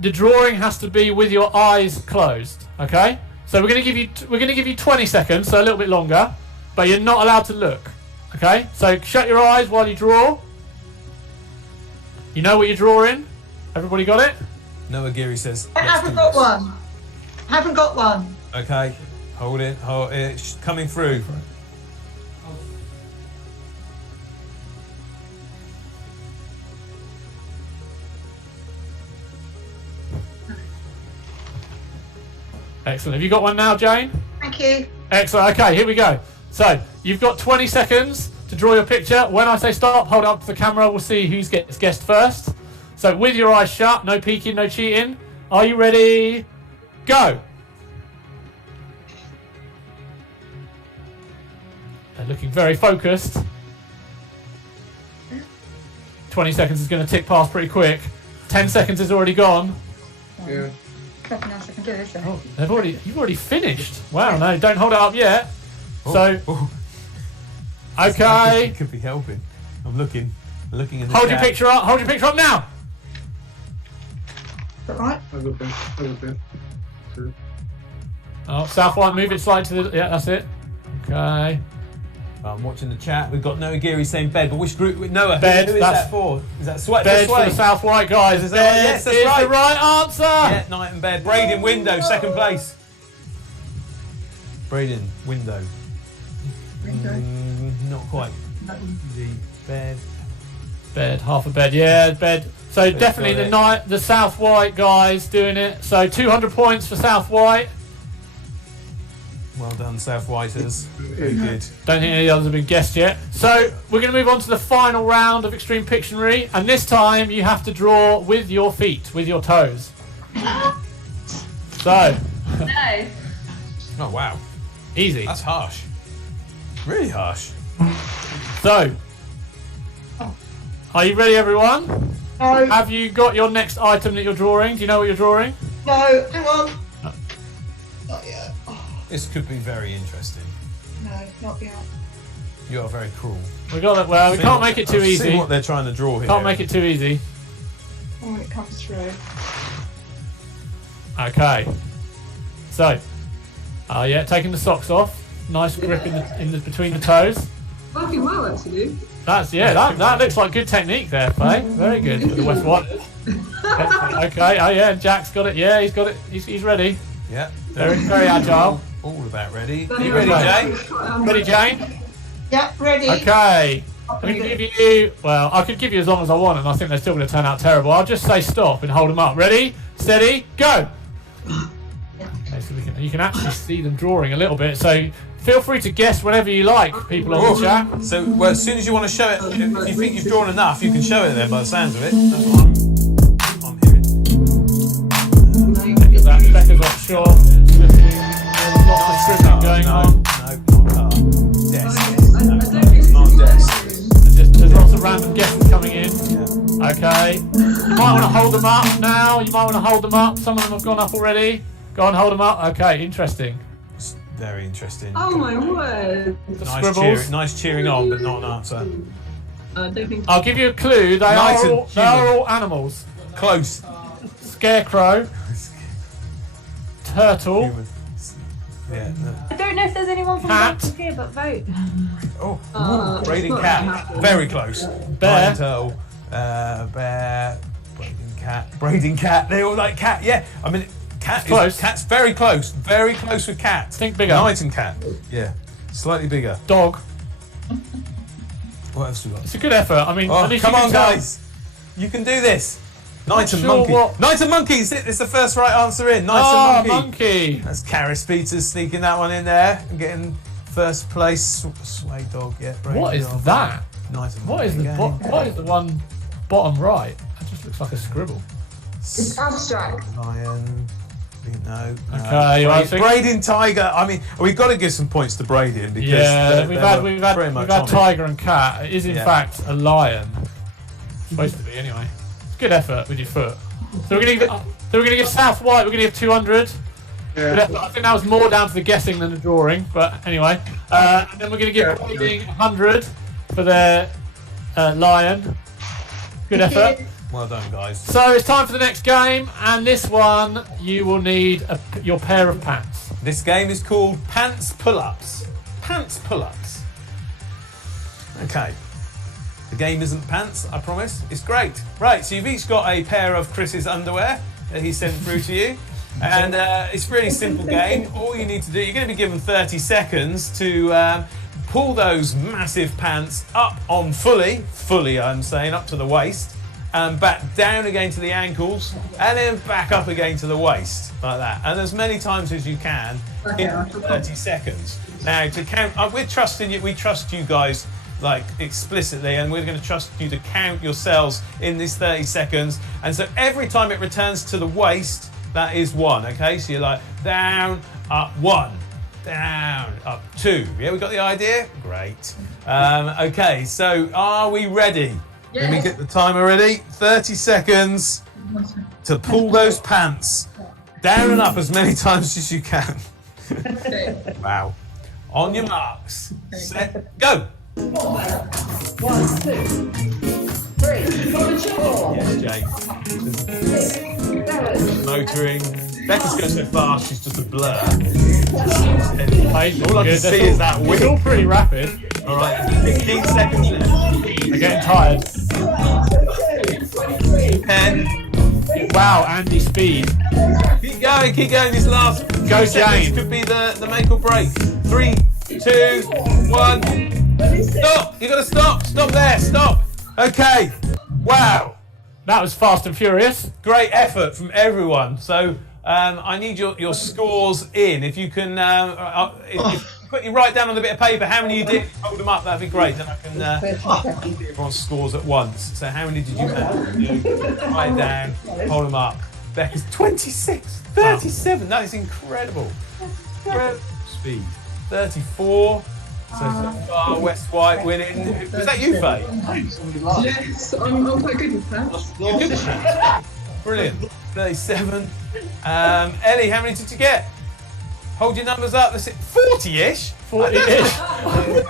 the drawing has to be with your eyes closed. Okay. So we're going to give you 20 seconds, so a little bit longer, but you're not allowed to look. Okay. So shut your eyes while you draw. You know what you're drawing? Everybody got it? Noah Geary says. I haven't got one. Haven't got one. Okay. Hold it. Hold it. It's coming through. Excellent. Have you got one now, Jane? Thank you. Excellent. Okay, here we go. So you've got 20 seconds to draw your picture. When I say stop, hold it up to the camera. We'll see who's gets guessed first. So with your eyes shut, no peeking, no cheating. Are you ready? Go. They're looking very focused. 20 seconds is going to tick past pretty quick. 10 seconds is already gone. Yeah. Nothing else I can do, is there? Oh, you've already finished. Wow, no, don't hold it up yet. Okay. It could be helping. I'm looking in the Hold chat. your picture up. Hold your picture up now. Is that right? A little bit. Oh, South White, move it slightly to the... Yeah, that's it. Okay. I'm watching the chat. We've got Noah Geary saying bed, but which group? Noah, Bed, who is that's- that for? Is that Sweat? Bed for the South White guys. Is that Bed right? Yes, that's is right. the right answer. Yeah, night and bed. Braiding window, second place. Braiding window. Not quite. The bed. Bed, half a bed. Yeah, bed. So Bed's definitely got the South White guys doing it. So 200 points for South White. Well done, South Whiters. Very good. Don't think any others have been guessed yet. So we're going to move on to the final round of Extreme Pictionary, and this time you have to draw with your feet, with your toes. So No. Oh wow, easy. that's harsh. Really harsh. So, are you ready, everyone? No. Have you got your next item that you're drawing? Do you know what you're drawing? No. Hang on. Not yet. This could be very interesting. No, not yet. You are very cruel. We got it. Well, we can't make it too See easy. what they're trying to draw here. Can't make it too easy. When it comes through. Okay. So, yeah, taking the socks off. Nice grip in the between the toes. Working well, actually. That looks like good technique there, Faye. Very good for the West White. Okay. Oh yeah, Jack's got it. Yeah, he's got it. He's ready. Yeah. Very very agile. All about ready. Are You ready, Jane? Ready, Jane? Yep, ready. Okay. I'm going to give you. Well, I could give you as long as I want, and I think they're still going to turn out terrible. I'll just say stop and hold them up. Ready, steady, go. Okay, so you can actually see them drawing a little bit. So feel free to guess whenever you like, people on the chat. So, well, as soon as you want to show it, if you think you've drawn enough, you can show it then by the sounds of it. That's what I'm hearing. Becca's offshore. There's lots of scribbling going on. No, not car. Desk. No, not desk. There's lots of random guesses coming in. Yeah. Okay. You might want to hold them up now. You might want to hold them up. Some of them have gone up already. Go on, hold them up. Okay, interesting. It's very interesting. Oh my word. The Nice, scribbles. nice cheering on, but not an answer. I don't think. I'll give you a clue. They Nice are and all, they are all animals. Close. Scarecrow, turtle, Human. Yeah. No. I don't know if there's anyone from Cat. Brussels here, but vote. Oh, Braden it's Cat. not gonna Very close. Bear. Ryan Turtle, Bear, Braden Cat. They all like Cat. Yeah, I mean, Close. Cat's very close. Very close with Cat. Think bigger. Knight and Cat. Yeah, slightly bigger. Dog. What else we got? It's a good effort. I mean, Oh, at least come you can on, tell- guys. You can do this. Knight and sure Monkey. what- Knight and Monkeys. It's the first right answer in. Knight Oh, and Monkey. monkey. That's Karis Peters sneaking that one in there and getting first place. Sway Dog, yeah. Braden What is Dog. that? Knight and What is Monkey the again. what is the one bottom right? That just looks like a scribble. It's abstract. Lion. No. Okay, I think- Braden Tiger. I mean, we've got to give some points to Braden because Yeah, we've had we've had Tiger and Cat. It is in Yeah. fact a lion. Supposed to be anyway. It's good effort with your foot. So we're gonna give South White. We're gonna give 200. Good effort. I think that was more down to the guessing than the drawing, but anyway. And then we're gonna give Braden 100 for their lion. Good effort. Well done, guys. So it's time for the next game, and this one you will need your pair of pants. This game is called Pants Pull-Ups. Pants Pull-Ups. Okay. The game isn't pants, I promise. It's great. Right, so you've each got a pair of Chris's underwear that he sent through to you. And it's a really simple game. All you need to do, you're going to be given 30 seconds to pull those massive pants up on fully I'm saying, up to the waist. And back down again to the ankles, and then back up again to the waist, like that. And as many times as you can in 30 seconds. Now, to count, we're trusting you, we trust you guys like explicitly, and we're going to trust you to count yourselves in these 30 seconds. And so every time it returns to the waist, that is 1, okay? So you're like, down, up 1, down, up 2. Yeah, we got the idea? Great. Okay, so are we ready? Let me get the timer ready. 30 seconds to pull those pants down and up as many times as you can. Wow. On your marks. Set, go. 1, 2, 3, 4. Yes, Jake. 6, 7. Motoring. Becca's going so fast, she's just a blur. Pace All I can good. see is that It's all wheel. pretty rapid. All right, 15 seconds left. They're getting tired. 10. Wow, Andy Speed. Keep going. This last Go, seconds Jane. could be the make or break. 3, 2, 1. Stop! You got to stop. Stop there. Stop. Okay. Wow. That was fast and furious. Great effort from everyone. So I need your scores in. If you can, if quickly write down on a bit of paper how many you did. Hold them up. That'd be great. Then I can see everyone's scores at once. So how many did you have? Write down. Hold them up. Becca's 26, 37. That is incredible. Incredible speed. 34. So far, West White winning. Was that you, Faye? Yes, I'm quite good with that. You're good at that. Brilliant. 37. Ellie, how many did you get? Hold your numbers up. That's it. 40-ish? 40-ish.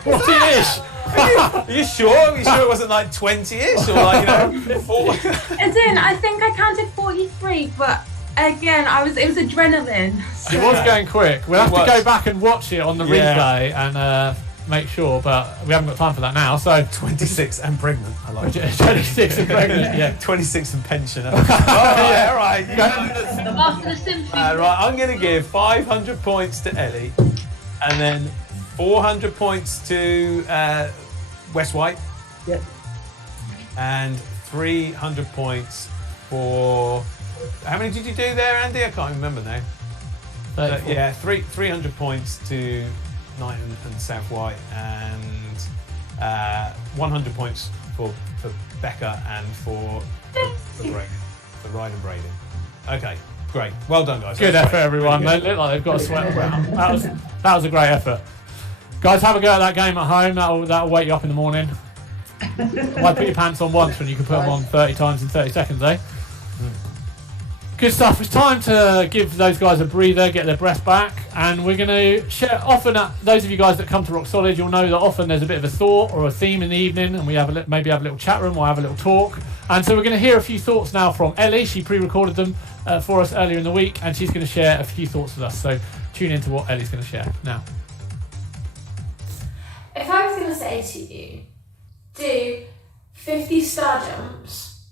40-ish. Are you sure? Are you sure it wasn't like 20-ish? Or like, 40? As in, I think I counted 43, but again, it was adrenaline. It was going quick. We'll have It to go was. back and watch it on the Yeah. replay and make sure, but we haven't got time for that now. So 26 and pregnant. I like it. 26 and pregnant, yeah. 26 and pensioner. All right. After the symphony. Right, I'm going to give 500 points to Ellie, and then 400 points to West White. Yep. And 300 points for. How many did you do there, Andy? I can't remember now. But yeah, 300 points to Knight and South White, and 100 points for Becca and for Braden, for Ryan and Braden. Okay, great. Well done, guys. Good That's effort, great. everyone. Really They look like they've got a sweat brow. That was a great effort. Guys, have a go at that game at home. That'll wake you up in the morning. Why put your pants on once when you can put them on 30 times in 30 seconds, eh? Good stuff. It's time to give those guys a breather, get their breath back, and we're going to share. Often, those of you guys that come to Rock Solid, you'll know that often there's a bit of a thought or a theme in the evening, and we have maybe have a little chat room or have a little talk. And so we're going to hear a few thoughts now from Ellie. She pre-recorded them for us earlier in the week, and she's going to share a few thoughts with us. So tune in to what Ellie's going to share now. to say to you, do 50 star jumps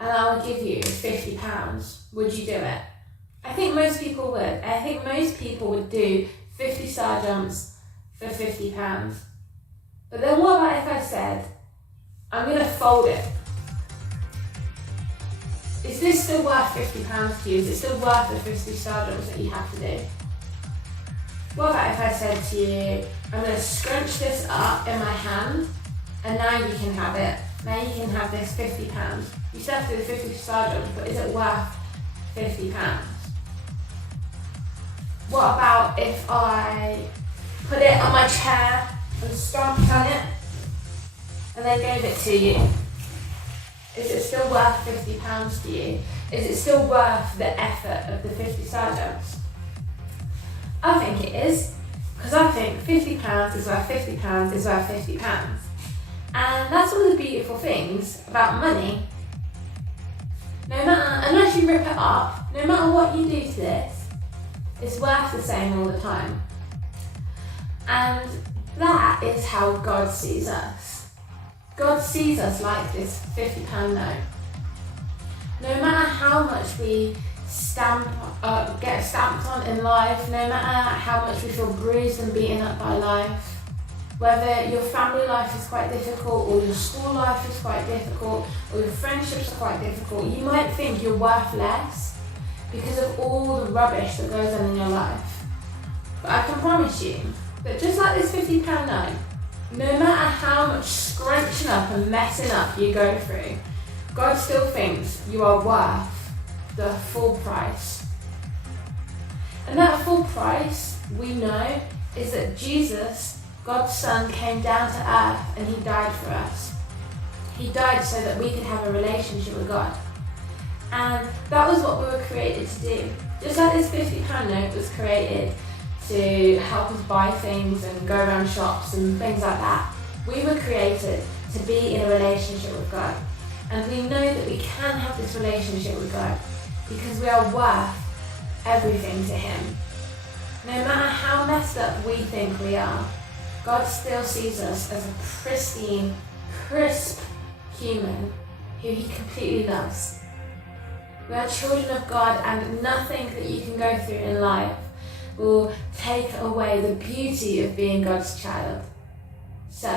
and I will give you £50. Would you do it? I think most people would. I think most people would do 50 star jumps for £50. But then what about if I said, I'm going to fold it? Is this still worth £50 to you? Is it still worth the 50 star jumps that you have to do? What about if I said to you, I'm going to scrunch this up in my hand and now you can have it. Now you can have this £50. You still have to do the 50 star jumps, but is it worth £50? What about if I put it on my chair and stomped on it and then gave it to you? Is it still worth £50 to you? Is it still worth the effort of the 50 star jumps? I think it is, because I think £50 is worth £50 is worth £50. And that's one of the beautiful things about money. No matter, unless you rip it up, no matter what you do to this, it's worth the same all the time. And that is how God sees us. God sees us like this £50 note. No matter how much we get stamped on in life, no matter how much we feel bruised and beaten up by life, whether your family life is quite difficult or your school life is quite difficult or your friendships are quite difficult, you might think you're worth less because of all the rubbish that goes on in your life. But I can promise you that just like this £50 note, no matter how much scrunching up and messing up you go through, God still thinks you are worth the full price. And that full price, we know, is that Jesus, God's Son, came down to earth and he died for us. He died so that we could have a relationship with God. And that was what we were created to do. Just like this £50 note was created to help us buy things and go around shops and things like that, we were created to be in a relationship with God. And we know that we can have this relationship with God because we are worth everything to him. No matter how messed up we think we are, God still sees us as a pristine, crisp human who he completely loves. We are children of God, and nothing that you can go through in life will take away the beauty of being God's child. So,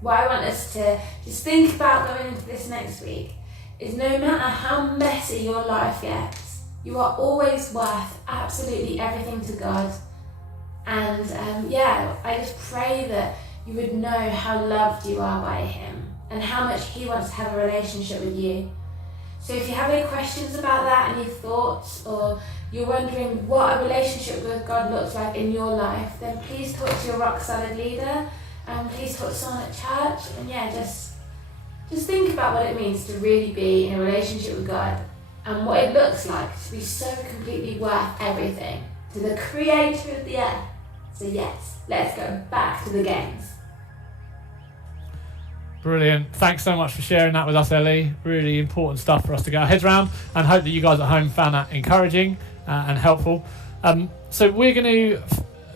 what I want us to just think about going into this next week is no matter how messy your life gets, you are always worth absolutely everything to God. And I just pray that you would know how loved you are by him and how much he wants to have a relationship with you. So if you have any questions about that, any thoughts, or you're wondering what a relationship with God looks like in your life, then please talk to your Rock Solid leader, and please talk to someone at church, and just think about what it means to really be in a relationship with God and what it looks like to be so completely worth everything to the creator of the earth. So yes, let's go back to the games. Brilliant. Thanks so much for sharing that with us, Ellie. Really important stuff for us to get our heads around, and hope that you guys at home found that encouraging and helpful. So we're going to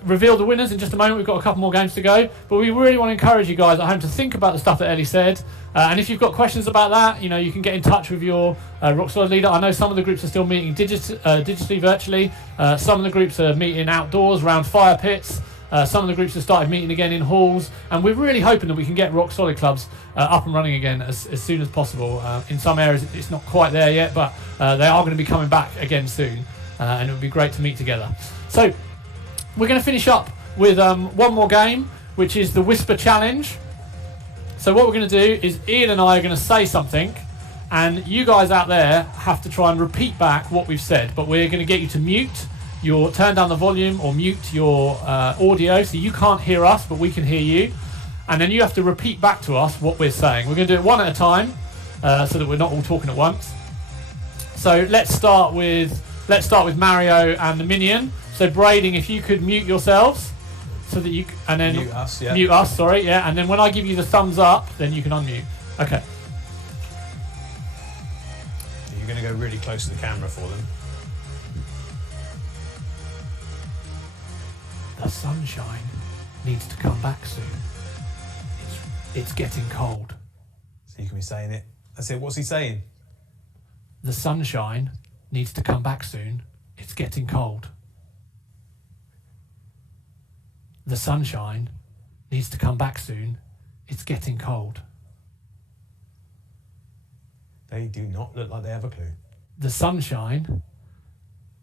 reveal the winners in just a moment. We've got a couple more games to go, but we really want to encourage you guys at home to think about the stuff that Ellie said. And if you've got questions about that, you can get in touch with your Rock Solid leader. I know some of the groups are still meeting digitally, virtually. Some of the groups are meeting outdoors around fire pits. Some of the groups have started meeting again in halls, and we're really hoping that we can get Rock Solid clubs up and running again as soon as possible. In some areas it's not quite there yet, but they are going to be coming back again soon, and it would be great to meet together. So we're going to finish up with one more game, which is the Whisper Challenge. So what we're going to do is Ian and I are going to say something, and you guys out there have to try and repeat back what we've said, but we're going to get you to turn down the volume or mute your audio so you can't hear us, but we can hear you. And then you have to repeat back to us what we're saying. We're going to do it one at a time so that we're not all talking at once. So let's start with Mario and the Minion. So Brading, if you could mute yourselves so that you and then mute us, yeah. Mute us, sorry, yeah. And then when I give you the thumbs up, then you can unmute. Okay. You're going to go really close to the camera for them. The sunshine needs to come back soon. It's getting cold. So you can be saying it. That's it. What's he saying? The sunshine needs to come back soon. It's getting cold. The sunshine needs to come back soon. It's getting cold. They do not look like they have a clue. The sunshine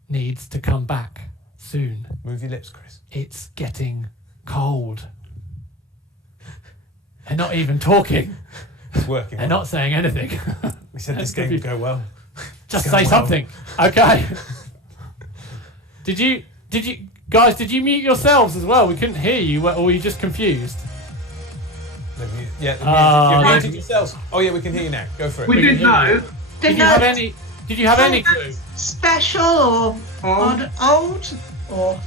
needs to come back soon. Move your lips, Chris. It's getting cold. They're not even talking. It's working. They're not saying anything. We said this game would go well. Just It's say going well. something. Okay. Did you guys, did you mute yourselves as well? We couldn't hear you, or were you just confused? Yeah, Ah, you're muted yourselves. Oh yeah, we can hear you now. Go for it. We can didn't hear you. know. Did you have any? Did you have any clue? Special or old or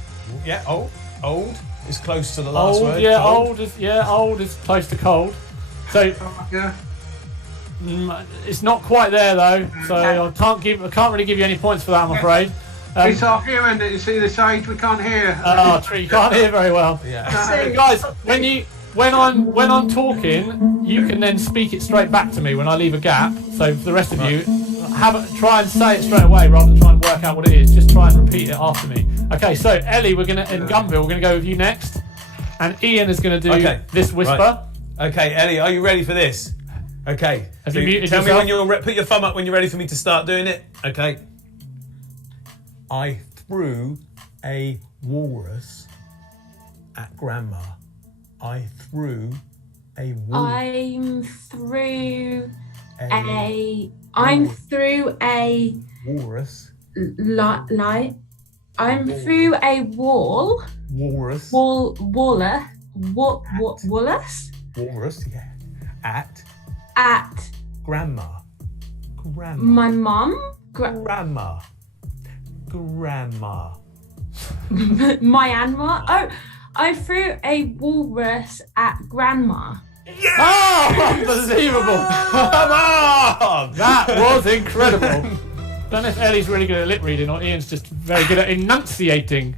Yeah, old is close to the last Old, word. yeah, Cold. old is close to cold. So Yeah. It's not quite there though. So I can't really give you any points for that, I'm afraid. It's our hearing that you see this age we can't hear. Oh, true. You can't hear very well. Yeah. Guys, when I'm talking, you can then speak it straight back to me when I leave a gap. So for the rest of you, try and say it straight away rather than try and work out what it is. Just try and repeat it after me. Okay. So Ellie, in Gunville, we're gonna go with you next, and Ian is gonna do this whisper. Right. Okay, Ellie, are you ready for this? Okay. Have So you muted tell yourself? me when put your thumb up when you're ready for me to start doing it. Okay. I threw a walrus at Grandma. I threw a walrus. I'm through a Walrus. light. I'm through a wall. Walrus. Wallace. Walrus, yeah. At Grandma. my mum. Grandma. Myanmar. Oh, I threw a walrus at Grandma. Oh, unbelievable! Come on! That was incredible. Don't know if Ellie's really good at lip reading or Ian's just very good at enunciating.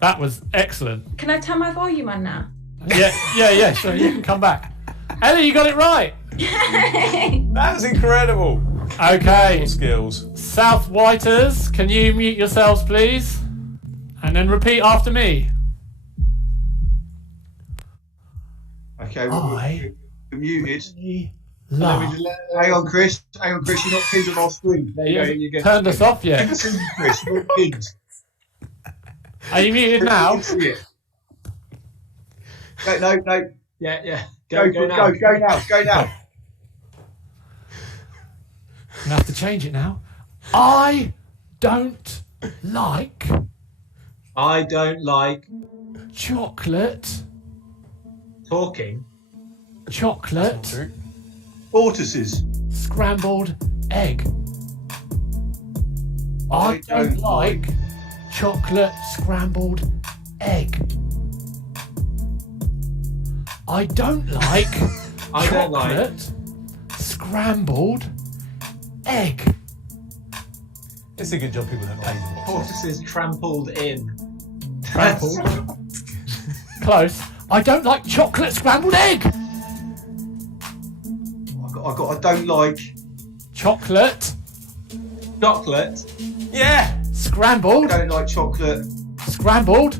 That was excellent. Can I turn my volume on now? Yeah. So you can come back. Ellie, you got it right. That's incredible. Okay. Skills. South Whiters, can you mute yourselves, please? And then repeat after me. Okay, we're muted. Love. Hang on, Chris. You're not pinned on our screen. There you go. You go. Turned us off yet. Chris, you're not pinned. Are you muted now? No. Yeah. Go now. I'm gonna have to change it now. I don't like chocolate. Talking. Chocolate. Tortoises. Scrambled egg. I don't like chocolate scrambled egg. I don't like chocolate scrambled egg. It's a good job people don't pay to watch. Tortoises trampled in. Trampled. Close. I don't like chocolate scrambled egg. I don't like Chocolate. Yeah. Scrambled. I don't like chocolate. Scrambled.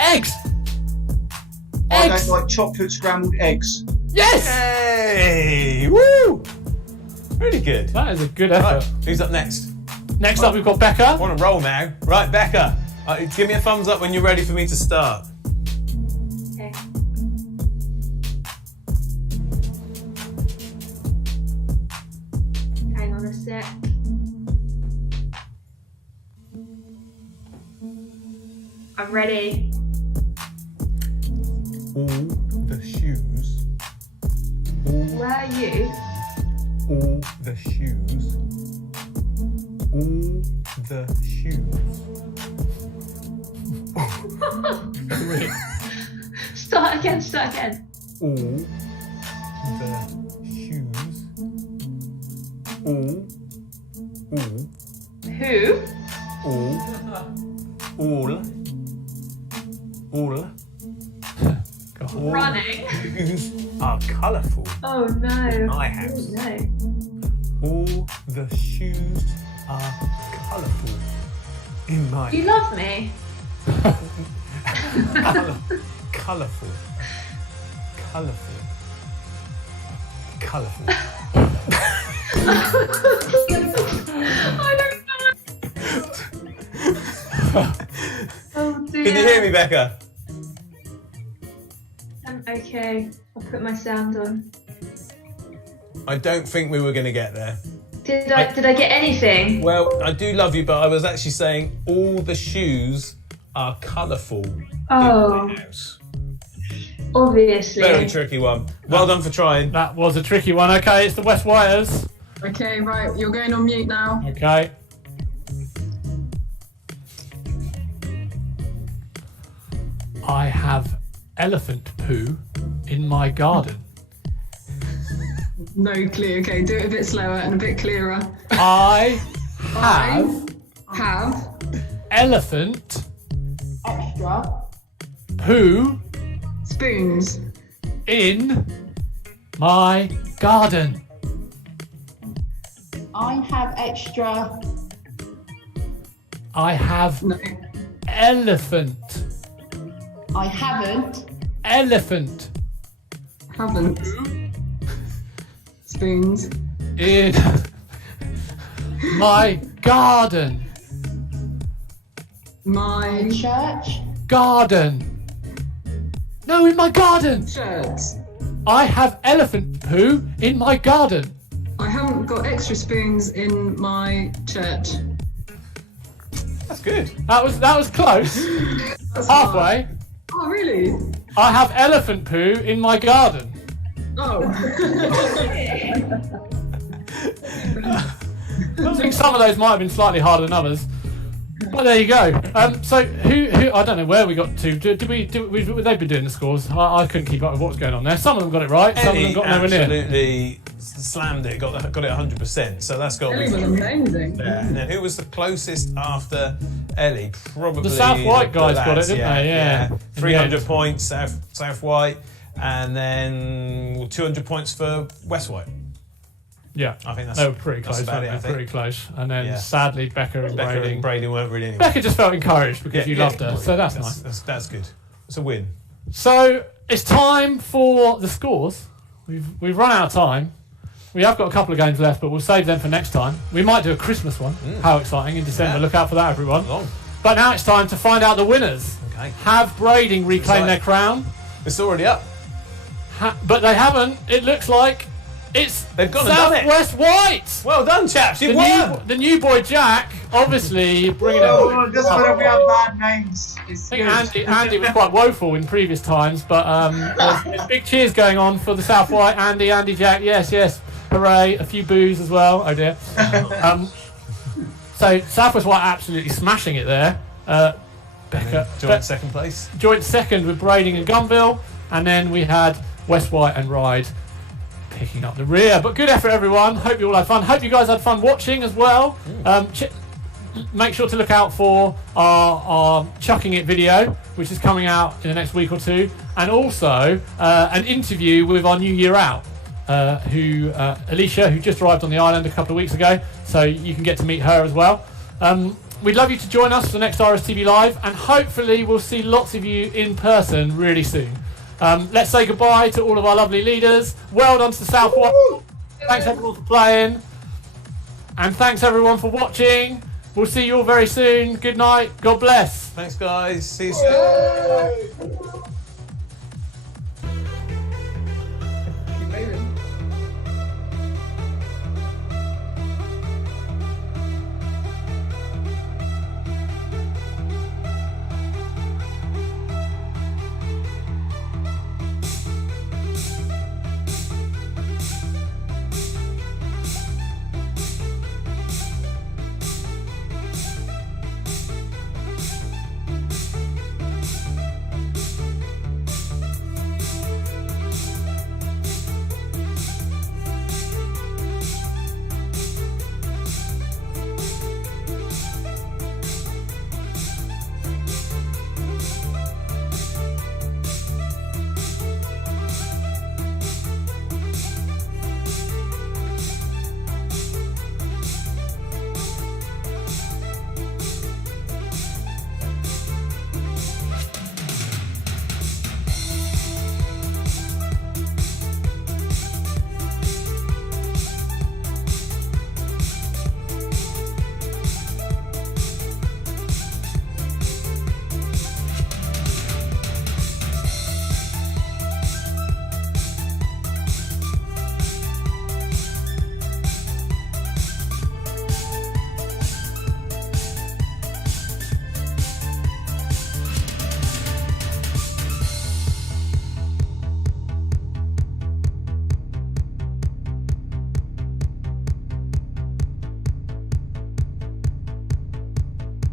Eggs. I Eggs. don't like chocolate scrambled eggs. Yes. Hey. Woo. Really good. That is a good Right. effort. Who's up next? Next up, we've got Becca. On a roll now. Right, Becca. Give me a thumbs up when you're ready for me to start. Okay. Hang on a sec. I'm ready. All the shoes. Where are you? All the shoes. All the shoes. Start again. All the shoes. All. Who? All. Go Running. Shoes are colourful. Oh no. In my house. Oh, no. All the shoes are colourful. In my You love me. Colourful. Colourful. Colourful. I don't know. Oh dear. Can you hear me, Becca? Okay, I'll put my sound on. I don't think we were going to get there. Did I get anything? Well, I do love you, but I was actually saying all the shoes are colourful Oh. in my house. Obviously. Very tricky one. Well done for trying. That was a tricky one. Okay, it's the West Whiters. Okay, right, you're going on mute now. Okay. I have elephant poo in my garden. No clue. Okay, do it a bit slower and a bit clearer. I have Have elephant Extra. poo spoons. in my garden. I have extra. I have No. elephant. I haven't. Elephant Haven't. Spoons. in my garden. My Church. Garden. No, in my garden. shirts. I have elephant poo in my garden. I haven't got extra spoons in my church. That's good. That was close. That's hard. Halfway. Oh, really? I have elephant poo in my garden. Oh. I think some of those might have been slightly harder than others. But there you go. So who I don't know where we got to. Did they've been doing the scores? I couldn't keep up with what's going on there. Some of them got it right. Some of them got nowhere near. Absolutely slammed it. Got it 100%. So that's got. Ellie was amazing. Yeah. Now, who was the closest after Ellie? Probably The South White guys got it, lads, didn't they? Yeah. 300 Yeah. points, South White, and then 200 points for West White. Yeah, I think they were pretty that's close. about Weren't it, I they? think. Pretty close. And then Yeah. sadly, Becca and Becca Brady. and Brady weren't really anyway. Becca just felt encouraged because you loved her, yeah, so that's nice. That's good. It's a win. So it's time for the scores. We've run out of time. We have got a couple of games left, but we'll save them for next time. We might do a Christmas one. How exciting in December. Yeah. Look out for that, everyone. Long. But now it's time to find out the winners. Okay. Have Brading reclaim Exciting. their crown? It's already up. But they haven't. It looks like it's They've gone and done it. Southwest White. Well done, chaps. You won. The new boy Jack, obviously bringing it. Oh, just whenever we have bad names. It's I think Andy was quite woeful in previous times, but there's big cheers going on for the South White. Andy Jack, yes, hooray! A few boos as well. Oh dear. So Southwest White absolutely smashing it there. Becca Joint second place. joint second with Brading and Gunville, and then we had West White and Ryde picking up the rear. But good effort, everyone. Hope you all had fun. Hope you guys had fun watching as well. Make sure to look out for our Chucking It video, which is coming out in the next week or two, and also an interview with our new year out, Alicia, who just arrived on the island a couple of weeks ago, so you can get to meet her as well. We'd love you to join us for the next RSTV Live, and hopefully we'll see lots of you in person really soon. Let's say goodbye to all of our lovely leaders. Well done to the South White. Thanks everyone for playing, and thanks everyone for watching. We'll see you all very soon. Good night. God bless. Thanks, guys. See you soon.